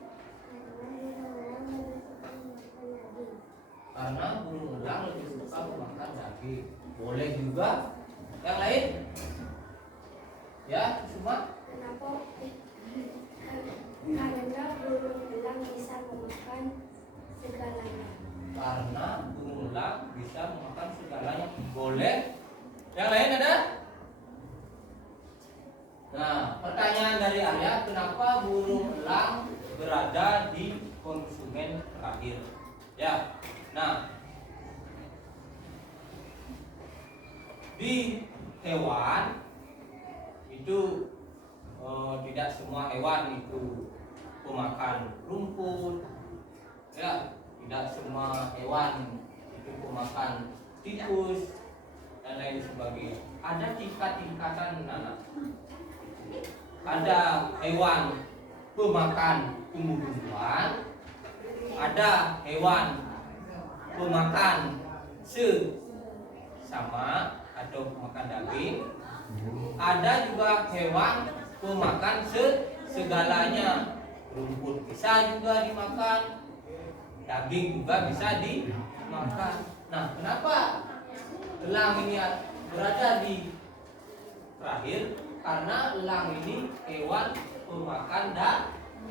Karena burung elang lebih suka memakan daging. Boleh juga. Yang lain? Ya, semua? Kenapa? Karena burung elang bisa memakan segalanya. Karena burung elang bisa memakan segalanya. Boleh? Yang lain ada? Nah, pertanyaan dari Arya, kenapa burung elang berada di konsumen terakhir? Ya, nah, di hewan itu tidak semua hewan itu pemakan rumput, ya, tidak semua hewan itu pemakan tikus dan lain sebagainya. Ada tingkat-tingkatan anak. Ada hewan pemakan tumbuh-tumbuhan, ada hewan pemakan sama atau pemakan daging, ada juga hewan pemakan segalanya. Rumput bisa juga dimakan, daging juga bisa dimakan. Nah, kenapa elang ini berada di terakhir? Karena elang ini hewan pemakan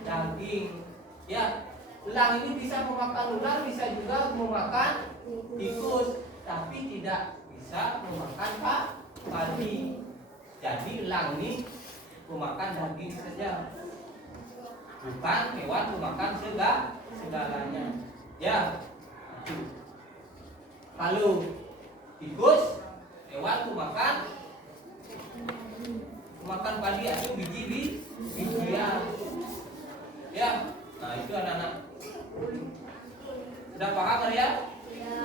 daging. Ya, elang ini bisa memakan ular, bisa juga memakan tikus, tapi tidak bisa memakan padi. Jadi elang ini pemakan daging saja, bukan hewan pemakan segalanya. Ya, kalau tikus hewan pemakan padi atau bijian. Ya, nah itu anak-anak. Sudah paham ya? Ya.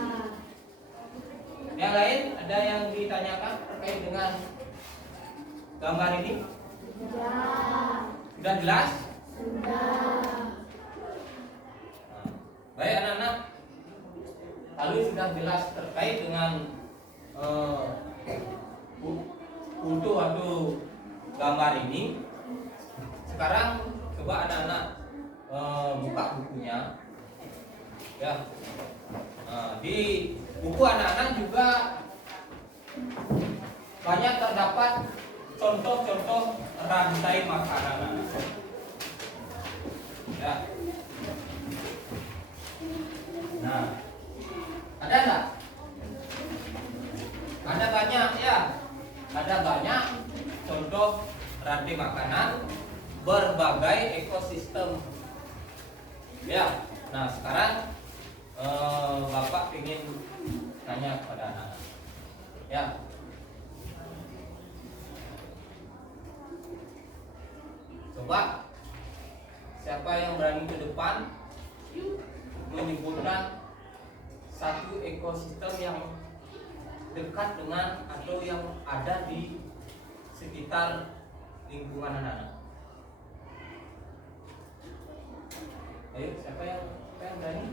Yang lain ada yang ditanyakan terkait dengan gambar ini? Ya. Sudah jelas? Sudah. Nah, baik anak-anak. Lalu sudah jelas terkait dengan foto atau gambar ini. Sekarang coba anak-anak buka bukunya. Ya. Nah, di buku anak-anak juga banyak terdapat contoh-contoh rantai makanan. Ya. Nah, ada enggak? Ada banyak ya. Ada banyak contoh rantai makanan berbagai ekosistem. Ya. Nah, sekarang Bapak ingin tanya kepada anak-anak. Ya. Coba siapa yang berani ke depan menyebutkan satu ekosistem yang dekat dengan atau yang ada di sekitar lingkungan anak-anak. Ayo, siapa yang berani?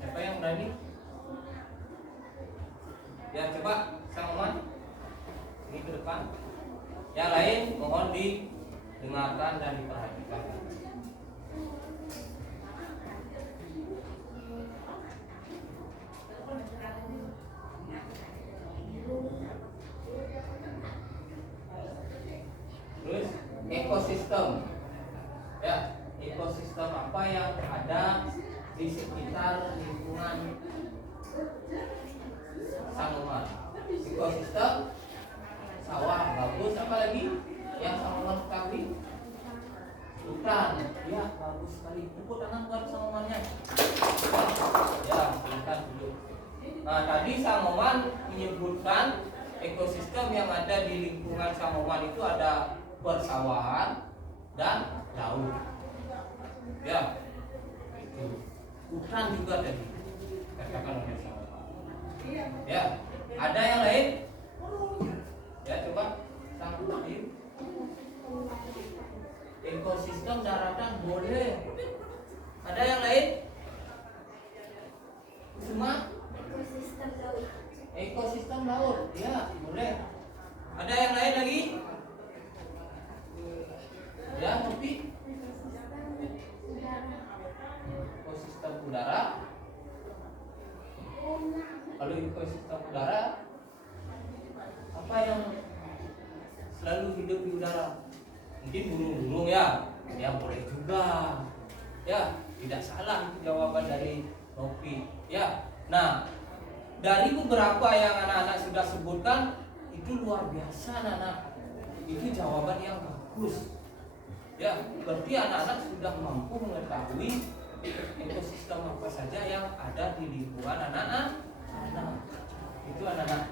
Siapa yang berani? Ya, coba Sang Oman ini ke depan. Yang lain mohon didengarkan dan diperhatikan. Terus ekosistem. Ya, ekosistem apa yang ada ekosistem sawah bagus. Apa lagi yang sama ketahui? Hutan. Ya, bagus sekali. Tepuk tangan buat Samomannya. Ya, silakan duduk. Nah, tadi Samoman menyebutkan ekosistem yang ada di lingkungan Samoman itu ada persawahan dan laut. Ya, itu. Hutan juga tadi katakan oleh Samoman. Ya, ada yang lain? Ya, coba tanggapi. Ekosistem daratan boleh. Ada yang lain? Semua? Ekosistem laut. Ekosistem laut, ya boleh. Ada yang lain lagi? Ya, Nopi? Ekosistem udara. Kalau ekosistem udara, apa yang selalu hidup di udara? Mungkin burung-burung ya, ya boleh juga. Ya, tidak salah itu jawaban dari Nopi. Ya, nah dari beberapa yang anak-anak sudah sebutkan itu luar biasa anak-anak. Itu jawaban yang bagus. Ya, berarti anak-anak sudah mampu mengetahui ekosistem apa saja yang ada di lingkungan anak-anak. Itu anak-anak.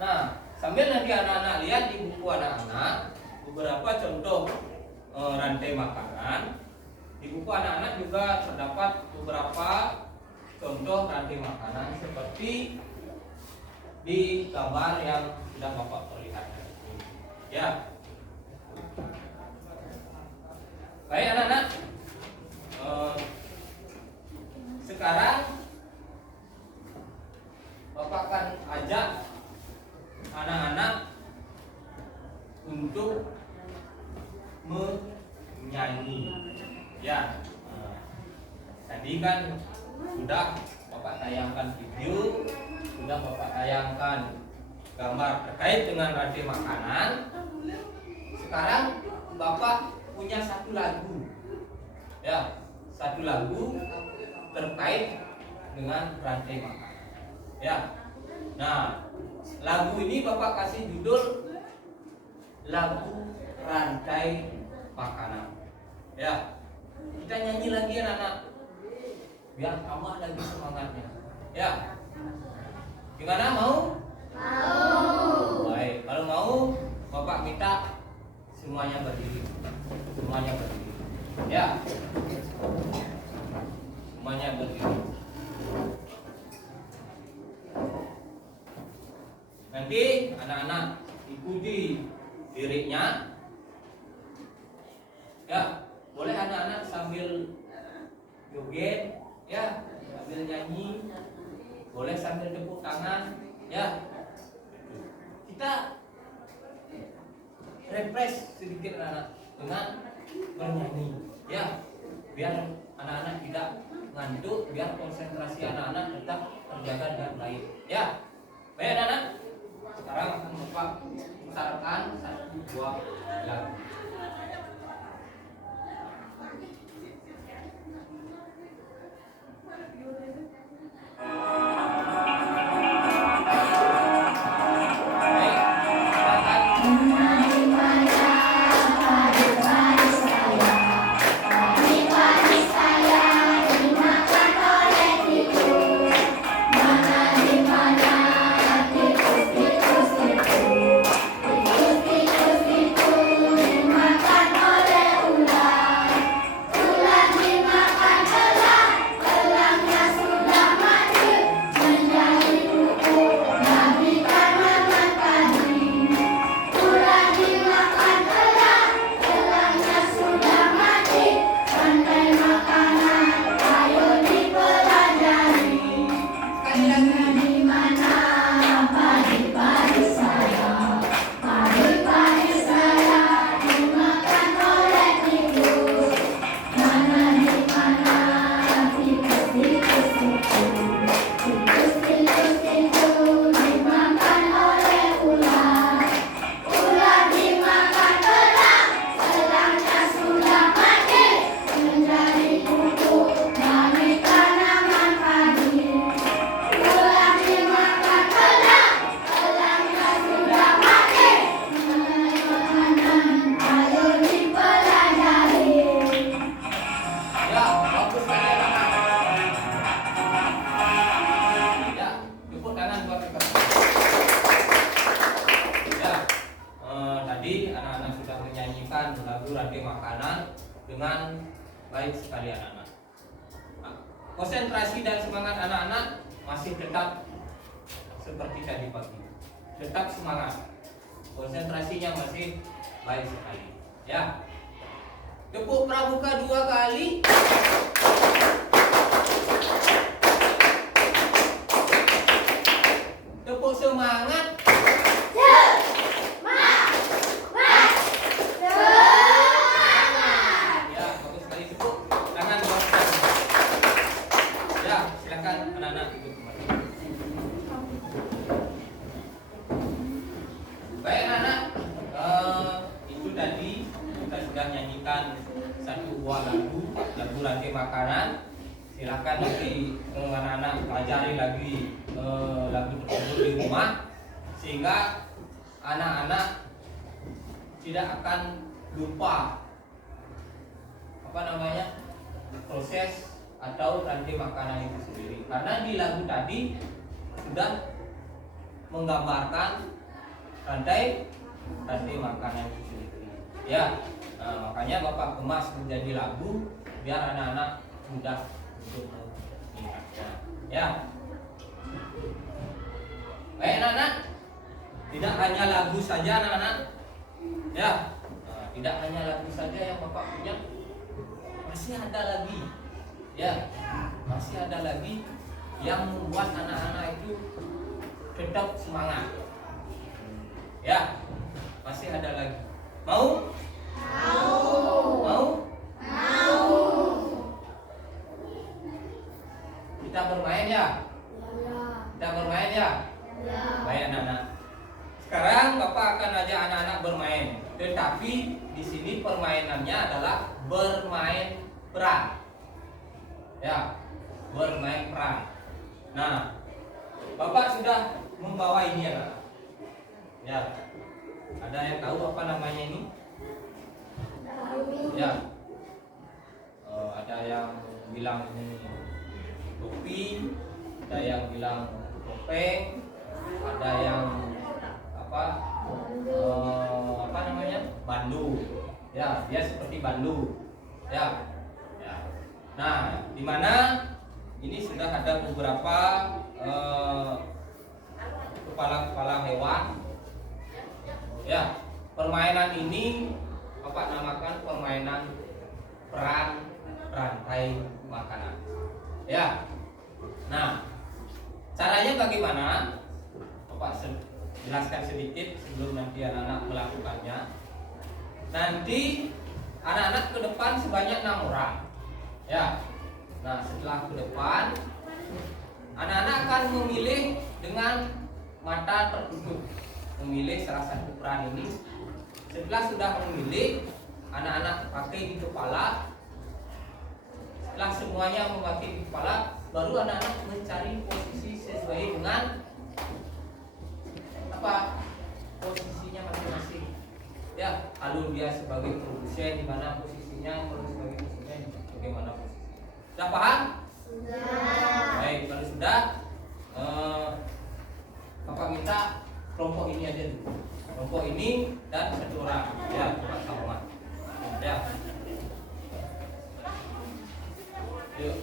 Nah, sambil nanti anak-anak lihat di buku anak-anak beberapa contoh rantai makanan. Di buku anak-anak juga terdapat beberapa contoh rantai makanan seperti di gambar yang sudah Bapak perlihatkan. Ya. Baik anak-anak. Sekarang Bapak akan ajak anak-anak untuk menyanyi. Ya. Tadi kan sudah Bapak tayangkan video, sudah Bapak tayangkan gambar terkait dengan rantai makanan. Sekarang Bapak punya satu lagu. Ya, satu lagu terkait dengan rantai makanan. Ya. Nah, lagu ini Bapak kasih judul lagu rantai makanan. Ya. Kita nyanyi lagi anak-anak, biar tambah lagi semangatnya. Ya. Gimana, mau? Mau. Baik, kalau mau Bapak minta semuanya berdiri. Semuanya berdiri. Ya. Semuanya berdiri. Nanti anak-anak ikuti liriknya. Ya, boleh anak-anak sambil joget, ya, sambil nyanyi, boleh sambil tepuk tangan, ya. Kita refresh sedikit anak-anak dengan bernyanyi, ya, biar anak-anak tidak ngantuk, biar konsentrasi anak-anak tetap terjaga dengan baik, ya. Baik anak-anak, sekarang akan Bapak putarkan 1-2 lagu. Tikus, tikus, tikus, lagu rantai makanan dengan baik sekali anak-anak. Nah, konsentrasi dan semangat anak-anak masih tetap seperti tadi pagi. Tetap semangat. Konsentrasinya masih baik sekali. Ya. Tepuk pramuka 2 kali. Tepuk semangat. Ya, bagus sekali tepuk tangan buat kita. Ya, silakan anak-anak duduk kembali. Baik anak-anak, itu tadi kita sudah nyanyikan satu buah lagu rantai makanan. Silakan nanti anak-anak pelajari lagi lagu tersebut di rumah, sehingga anak-anak tidak akan lupa proses atau rantai makanan itu sendiri, karena di lagu tadi sudah menggambarkan rantai makanan itu sendiri. Ya, makanya Bapak kemas menjadi lagu biar anak-anak mudah untuk mengingatnya. Ya, baik anak-anak, tidak hanya lagu saja anak-anak. Ya, tidak hanya lagu saja yang Bapak punya, masih ada lagi. Ya, masih ada lagi yang membuat anak-anak itu tetap semangat. Ya, masih ada lagi. Mau? Mau? Kita bermain ya? Kita bermain ya? Baik anak-anak. Sekarang Bapak akan ajak anak-anak bermain. Tetapi di sini permainannya adalah bermain peran. Ya, bermain peran. Nah, Bapak sudah membawa ini ya. Ya. Ada yang tahu apa namanya ini? Ya. Ada yang bilang ini topi, ada yang bilang topeng, ada yang bandu. Ya, dia seperti bandu. Ya. Ya. Nah, di mana ini sudah ada beberapa kepala-kepala hewan. Ya, permainan ini Bapak namakan permainan peran rantai makanan. Ya. Nah, caranya bagaimana? Bapak jelaskan sedikit sebelum nanti anak-anak melakukannya. Nanti anak-anak ke depan sebanyak 6 orang. Ya. Nah, setelah ke depan, anak-anak akan memilih dengan mata tertutup, memilih salah satu peran ini. Setelah sudah memilih, anak-anak pakai di kepala. Setelah semuanya memakai di kepala, baru anak-anak mencari posisi sesuai dengan posisinya masing-masing. Ya, kalau dia sebagai produsen di mana posisinya, kalau sebagai konsumen bagaimana posisinya. Sudah paham? Sudah. Baik, kalau sudah, Bapak minta kelompok ini aja dulu. Kelompok ini dan 1 orang. Ya, Bapak sama. Ya. Yuk.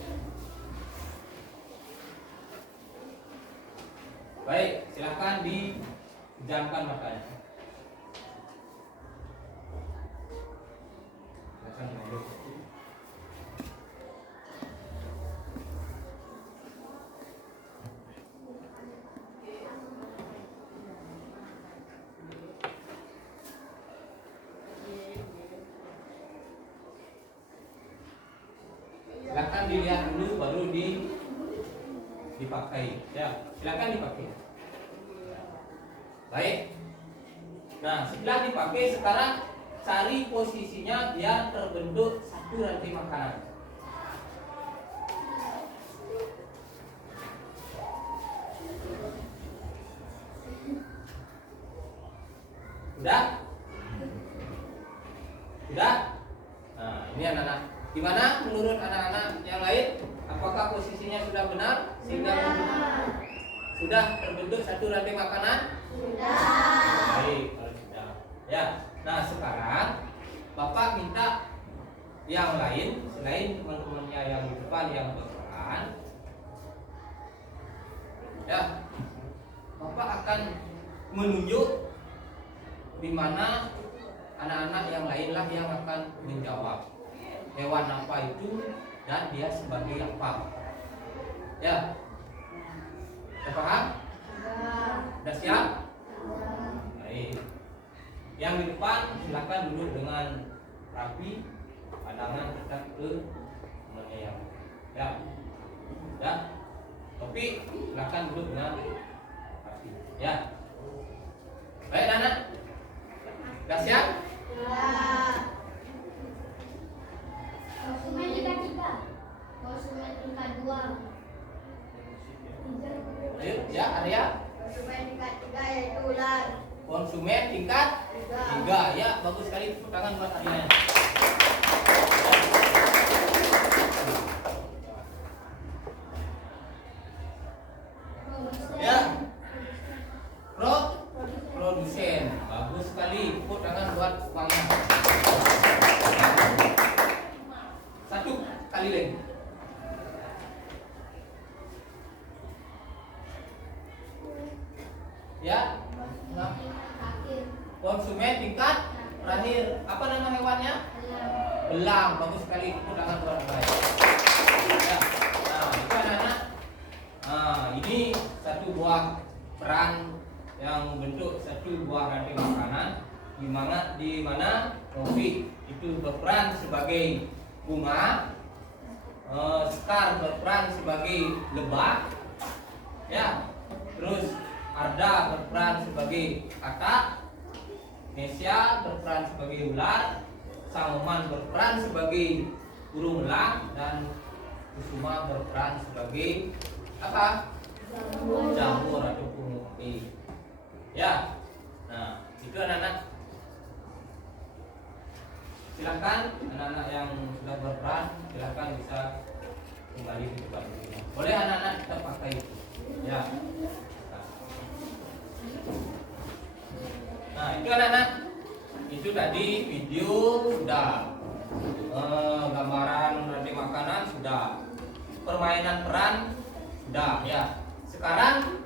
Baik, silakan dijamkan matanya. Silakan duduk. Silakan dilihat dulu baru dipakai. Ya, silakan dipakai. Baik. Nah, setelah dipakai sekarang cari posisinya biar terbentuk satu rantai makanan. Sudah? Sudah? Nah, ini anak-anak. Gimana menurut anak-anak yang lain? Apakah posisinya sudah benar sehingga sudah terbentuk satu rantai makanan? Sudah. Baik, kalau sudah. Ya. Nah, sekarang Bapak minta yang lain selain teman-temannya yang di depan yang berperan, ya, Bapak akan menunjuk di mana anak-anak yang lainlah yang akan menjawab hewan apa itu dan dia sebagai apa. Ya, sudah paham? Sudah siap? Baik. Yang di depan silakan duduk dengan rapi, pandangan tetap ke temannya yang, ya, ya. Topik silakan duduk dengan rapi, ya. Baik anak, sudah siap? Konsumen tingkat 3. Konsumen tingkat 2. Ayo, ya Arya. Konsumen tingkat 3 yaitu ular. Konsumen tingkat 3, ya, bagus sekali, tepuk tangan buat Arya. Ya, produsen, bagus sekali, tepuk tangan buat uangnya. Satu kali lagi. Ya, nah. Konsumen tingkat terakhir, apa nama hewannya? Belang, bagus sekali, tepuk tangan buat baik. Ya, nah itu anak-anak. Nah, ini satu buah peran yang bentuk satu buah ranting makanan, di mana Rofi itu berperan sebagai bunga, Sekar berperan sebagai lebah, ya, terus Arda berperan sebagai katak, Nesya berperan sebagai ular, Samuman berperan sebagai burung elang, dan Kusuma berperan sebagai apa? Jamur atau punguti. Ya, nah itu anak-anak. Silakan anak-anak yang sudah berperan, silakan bisa kembali ke tempat duduknya. Boleh anak-anak kita pakai itu. Ya. Nah itu anak-anak. Itu tadi video sudah, gambaran ranting makanan sudah, permainan peran sudah, ya. Sekarang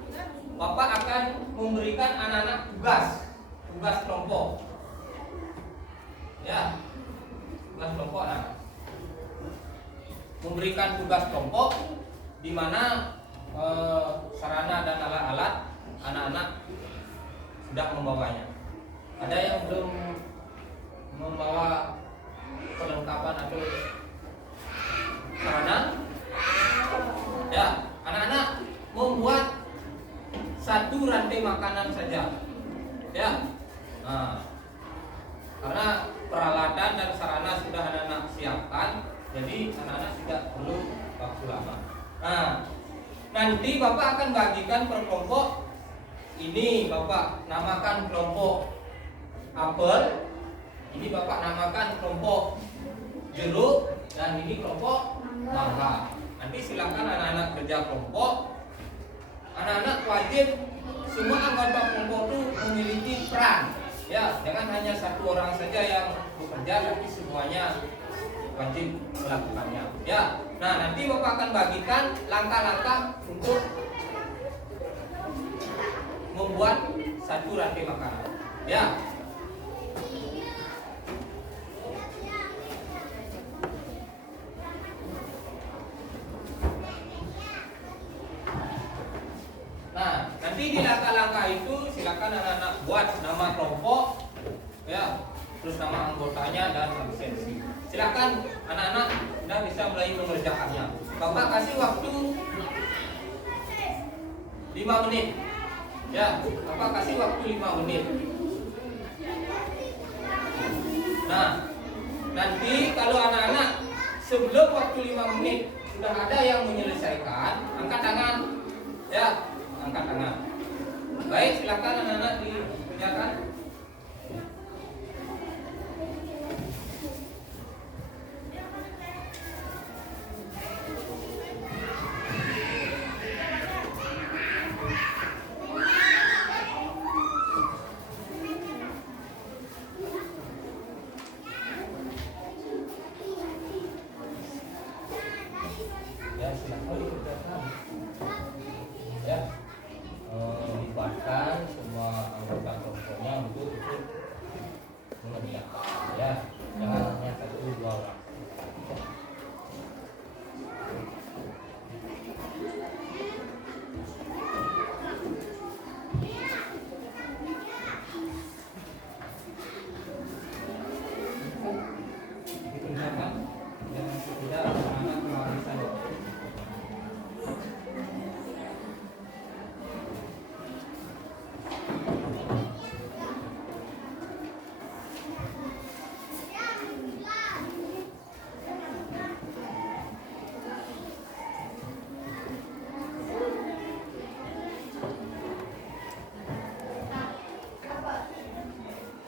Bapak akan memberikan anak-anak tugas kelompok. Ya, tugas kelompok anak. Memberikan tugas kelompok di mana sarana dan alat-alat anak-anak sudah membawanya. Ada yang belum membawa perlengkapan atau sarana? Ya, anak-anak membuat satu rantai makanan saja. Ya. Nah, karena peralatan dan sarana sudah anak-anak siapkan, jadi anak-anak tidak perlu waktu lama. Nah, nanti Bapak akan bagikan per kelompok. Ini Bapak namakan kelompok apel, ini Bapak namakan kelompok jeruk, dan ini kelompok mangga. Nanti silakan anak-anak kerja kelompok. Anak-anak wajib semua anggota kelompok itu memiliki peran. Ya, jangan hanya satu orang saja yang bekerja, tapi semuanya wajib melakukannya. Ya, nah nanti Bapak akan bagikan langkah-langkah untuk membuat satu rantai makanan. Ya. Nah, nanti di langkah-langkah itu silakan anak-anak buat nama kelompok, ya, terus nama anggotanya dan absensi. Silakan anak-anak sudah bisa mulai mengerjakannya. Bapak kasih waktu 5 menit. Ya, Bapak kasih waktu 5 menit. Nah, nanti kalau anak-anak sebelum waktu 5 menit sudah ada yang menyelesaikan, angkat tangan. Ya, angkat tangan. Baik, silakan anak-anak dikerjakan. mengerjakan ya, jangan hanya 1-2 orang. Dikerjakan dengan tidak anak-anak kewarisan.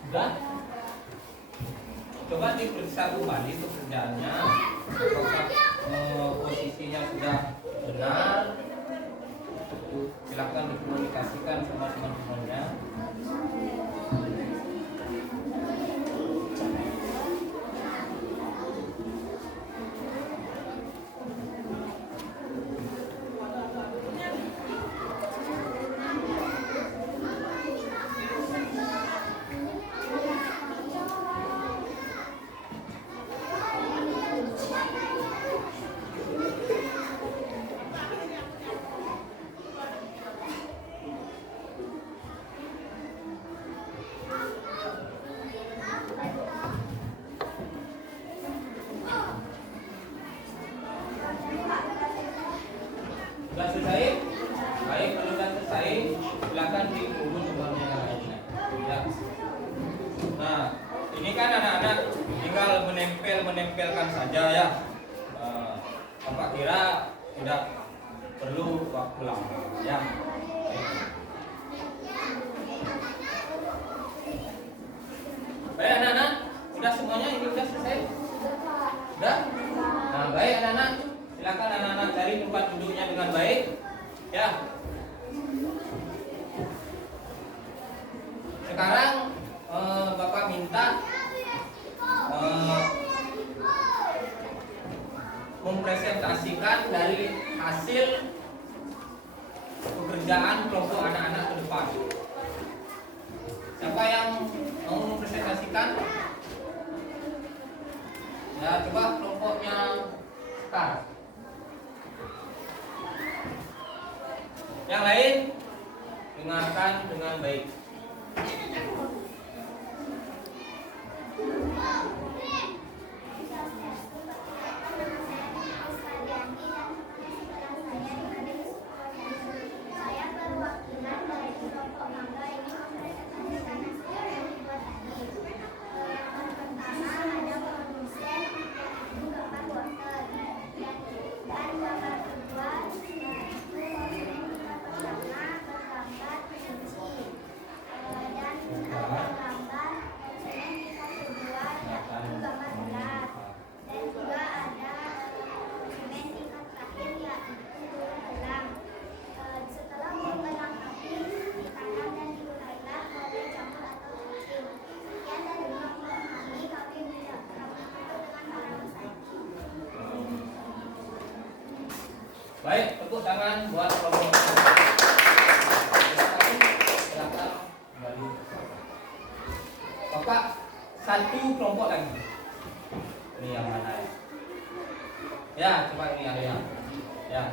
Sudah? Coba diperiksa kembali pekerjaannya, apakah posisinya sudah benar. Silakan dikomunikasikan sama teman-temannya. Sudah selesai? Baik, kalau sudah selesai, silakan diurus semuanya yang lainnya. Ya. Nah, ini kan anak-anak tinggal menempelkan saja ya. Bapak kira tidak perlu waktu lama ya. Baik anak-anak, sudah semuanya ini sudah selesai? Sudah? Nah, baik anak-anak. Silakan anak-anak cari tempat duduknya dengan baik, ya. Sekarang Bapak minta mempresentasikan dari hasil pekerjaan kelompok anak-anak ke depan. Siapa yang mau mempresentasikan? Ya, coba kelompoknya start. Yang lain dengarkan dengan baik. Saya perwakilan dari kelompok mangga ini mempresentasikan hasil yang dibuat tadi. Yang pertama ada produsen yaitu gambar wortel, dan gambar kedua yaitu pertama bergambar kelinci, dan ada gambar konsumen tingkat kedua yaitu gambar ular, dan juga ada konsumen tingkat terakhir yaitu gelang. Setelah melengkapi di kanan dan diulailah oleh jamur atau kucing. Sekian dari kelompok kami tutup dengan para pesaing. Baik, tepuk tangan buat kelompok. Silakan kembali. Bapak, satu kelompok lagi. Ini yang mana ya? Ya, coba ini ada yang. Ya.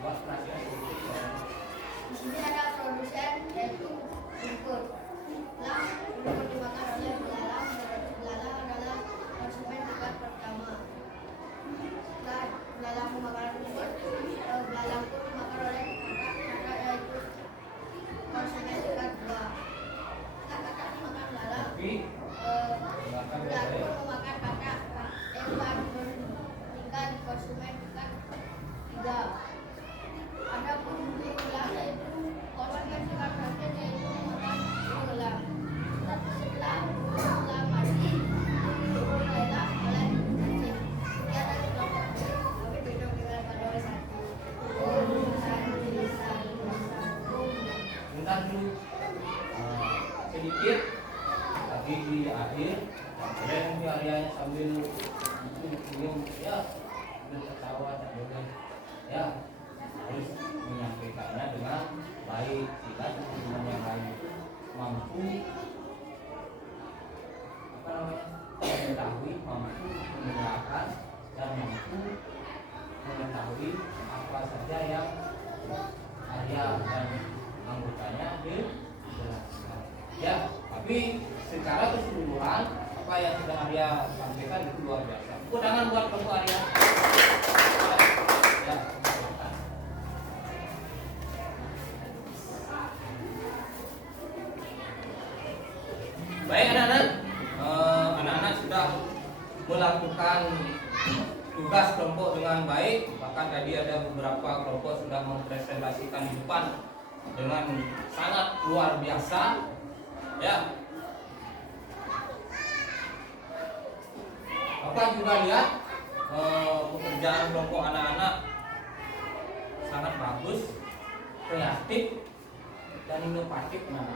Coba perhatikan. Di sini ada produsen yaitu Bungkur. Bungkur dimakan oleh belalang, dan belalang adalah konsumen tingkat pertama. boleh tertawa, tak boleh. Ya, harus menyampaikannya dengan baik sehingga teman-teman yang lain itu mampu mengetahui, mampu mendengarkan dan mampu mengetahui apa saja yang Arya dan anggotanya dijelaskan. Ya, tapi secara keseluruhan apa yang sudah Arya sampaikan itu luar biasa. Tepuk tangan buat kelompok Arya. Ya, silakan. Baik anak-anak, anak-anak sudah melakukan tugas kelompok dengan baik. Bahkan tadi ada beberapa kelompok sudah mempresentasikan di depan dengan sangat luar biasa. Ya, Bapak juga lihat pekerjaan kelompok anak-anak sangat bagus, kreatif dan inovatif. Nah,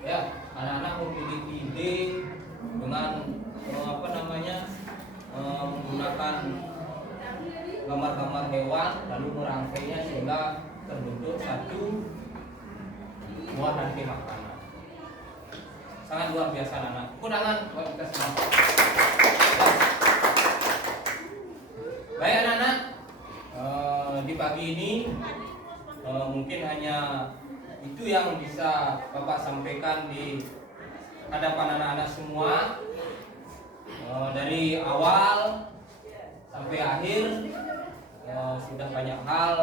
ya, anak-anak memiliki ide dengan menggunakan gambar-gambar hewan lalu merangkainya sehingga terbentuk satu buah rantai makanan. Sangat luar biasa anak-anak. Tepuk tangan buat kita semua. Ya. Baik anak-anak, di pagi ini mungkin hanya itu yang bisa Bapak sampaikan di hadapan anak-anak semua. Dari awal sampai akhir sudah banyak hal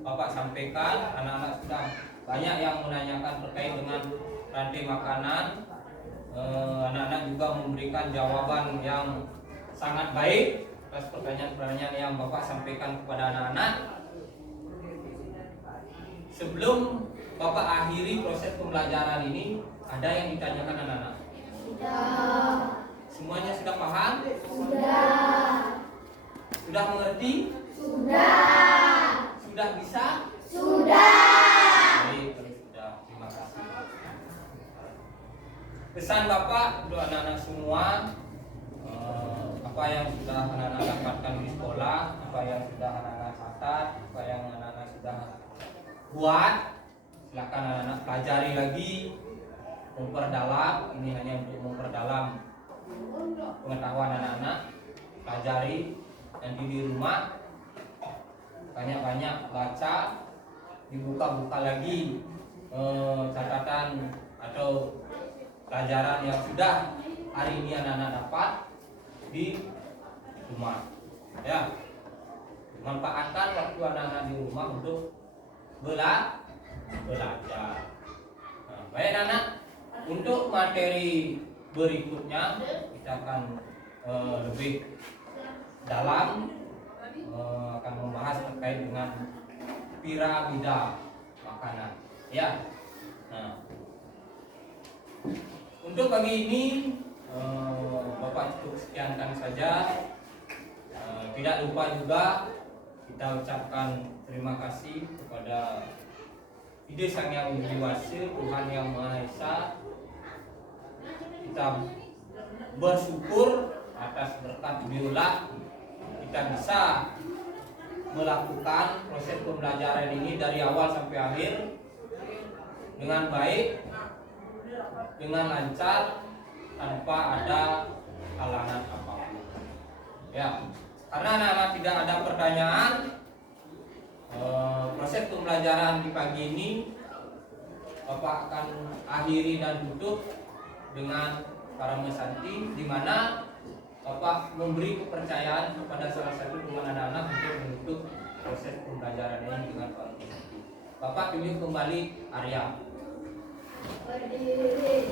Bapak sampaikan. Anak-anak sudah banyak yang menanyakan terkait dengan rantai makanan. Anak-anak juga memberikan jawaban yang sangat baik atas pertanyaan-pertanyaan yang Bapak sampaikan kepada anak-anak. Sebelum Bapak akhiri proses pembelajaran ini, ada yang ditanyakan anak-anak? Sudah. Semuanya sudah paham? Sudah. Sudah mengerti? Sudah. Sudah bisa? Sudah. Baik, kalau sudah, terima kasih. Pesan Bapak untuk anak-anak semua, apa yang sudah anak-anak dapatkan di sekolah, apa yang sudah anak-anak catat, apa yang anak-anak sudah buat, silakan anak-anak pelajari lagi, memperdalam. Ini hanya untuk memperdalam pengetahuan anak-anak. Pelajari nanti di rumah, banyak-banyak baca, dibuka-buka lagi catatan atau pelajaran yang sudah hari ini anak-anak dapat di rumah. Ya, manfaatkan waktu anak-anak di rumah untuk belajar. Nah, baik anak, untuk materi berikutnya kita akan lebih dalam akan membahas terkait dengan piramida makanan. Ya. Nah, untuk pagi ini Bapak cukup sekiankan saja. Tidak lupa juga kita ucapkan terima kasih kepada Ide Sang Yang Widi Wase, Tuhan Yang Maha Esa. Kita bersyukur atas berkat beliau kita bisa melakukan proses pembelajaran ini dari awal sampai akhir dengan baik, dengan lancar, tanpa ada halangan apapun. Ya, karena anak-anak tidak ada pertanyaan, proses pembelajaran di pagi ini Bapak akan akhiri dan tutup dengan Parama Santi, di mana Bapak memberi kepercayaan kepada salah satu teman anak-anak untuk menutup proses pembelajaran ini dengan Parama Santi. Bapak pilih kembali Arya. Berdiri.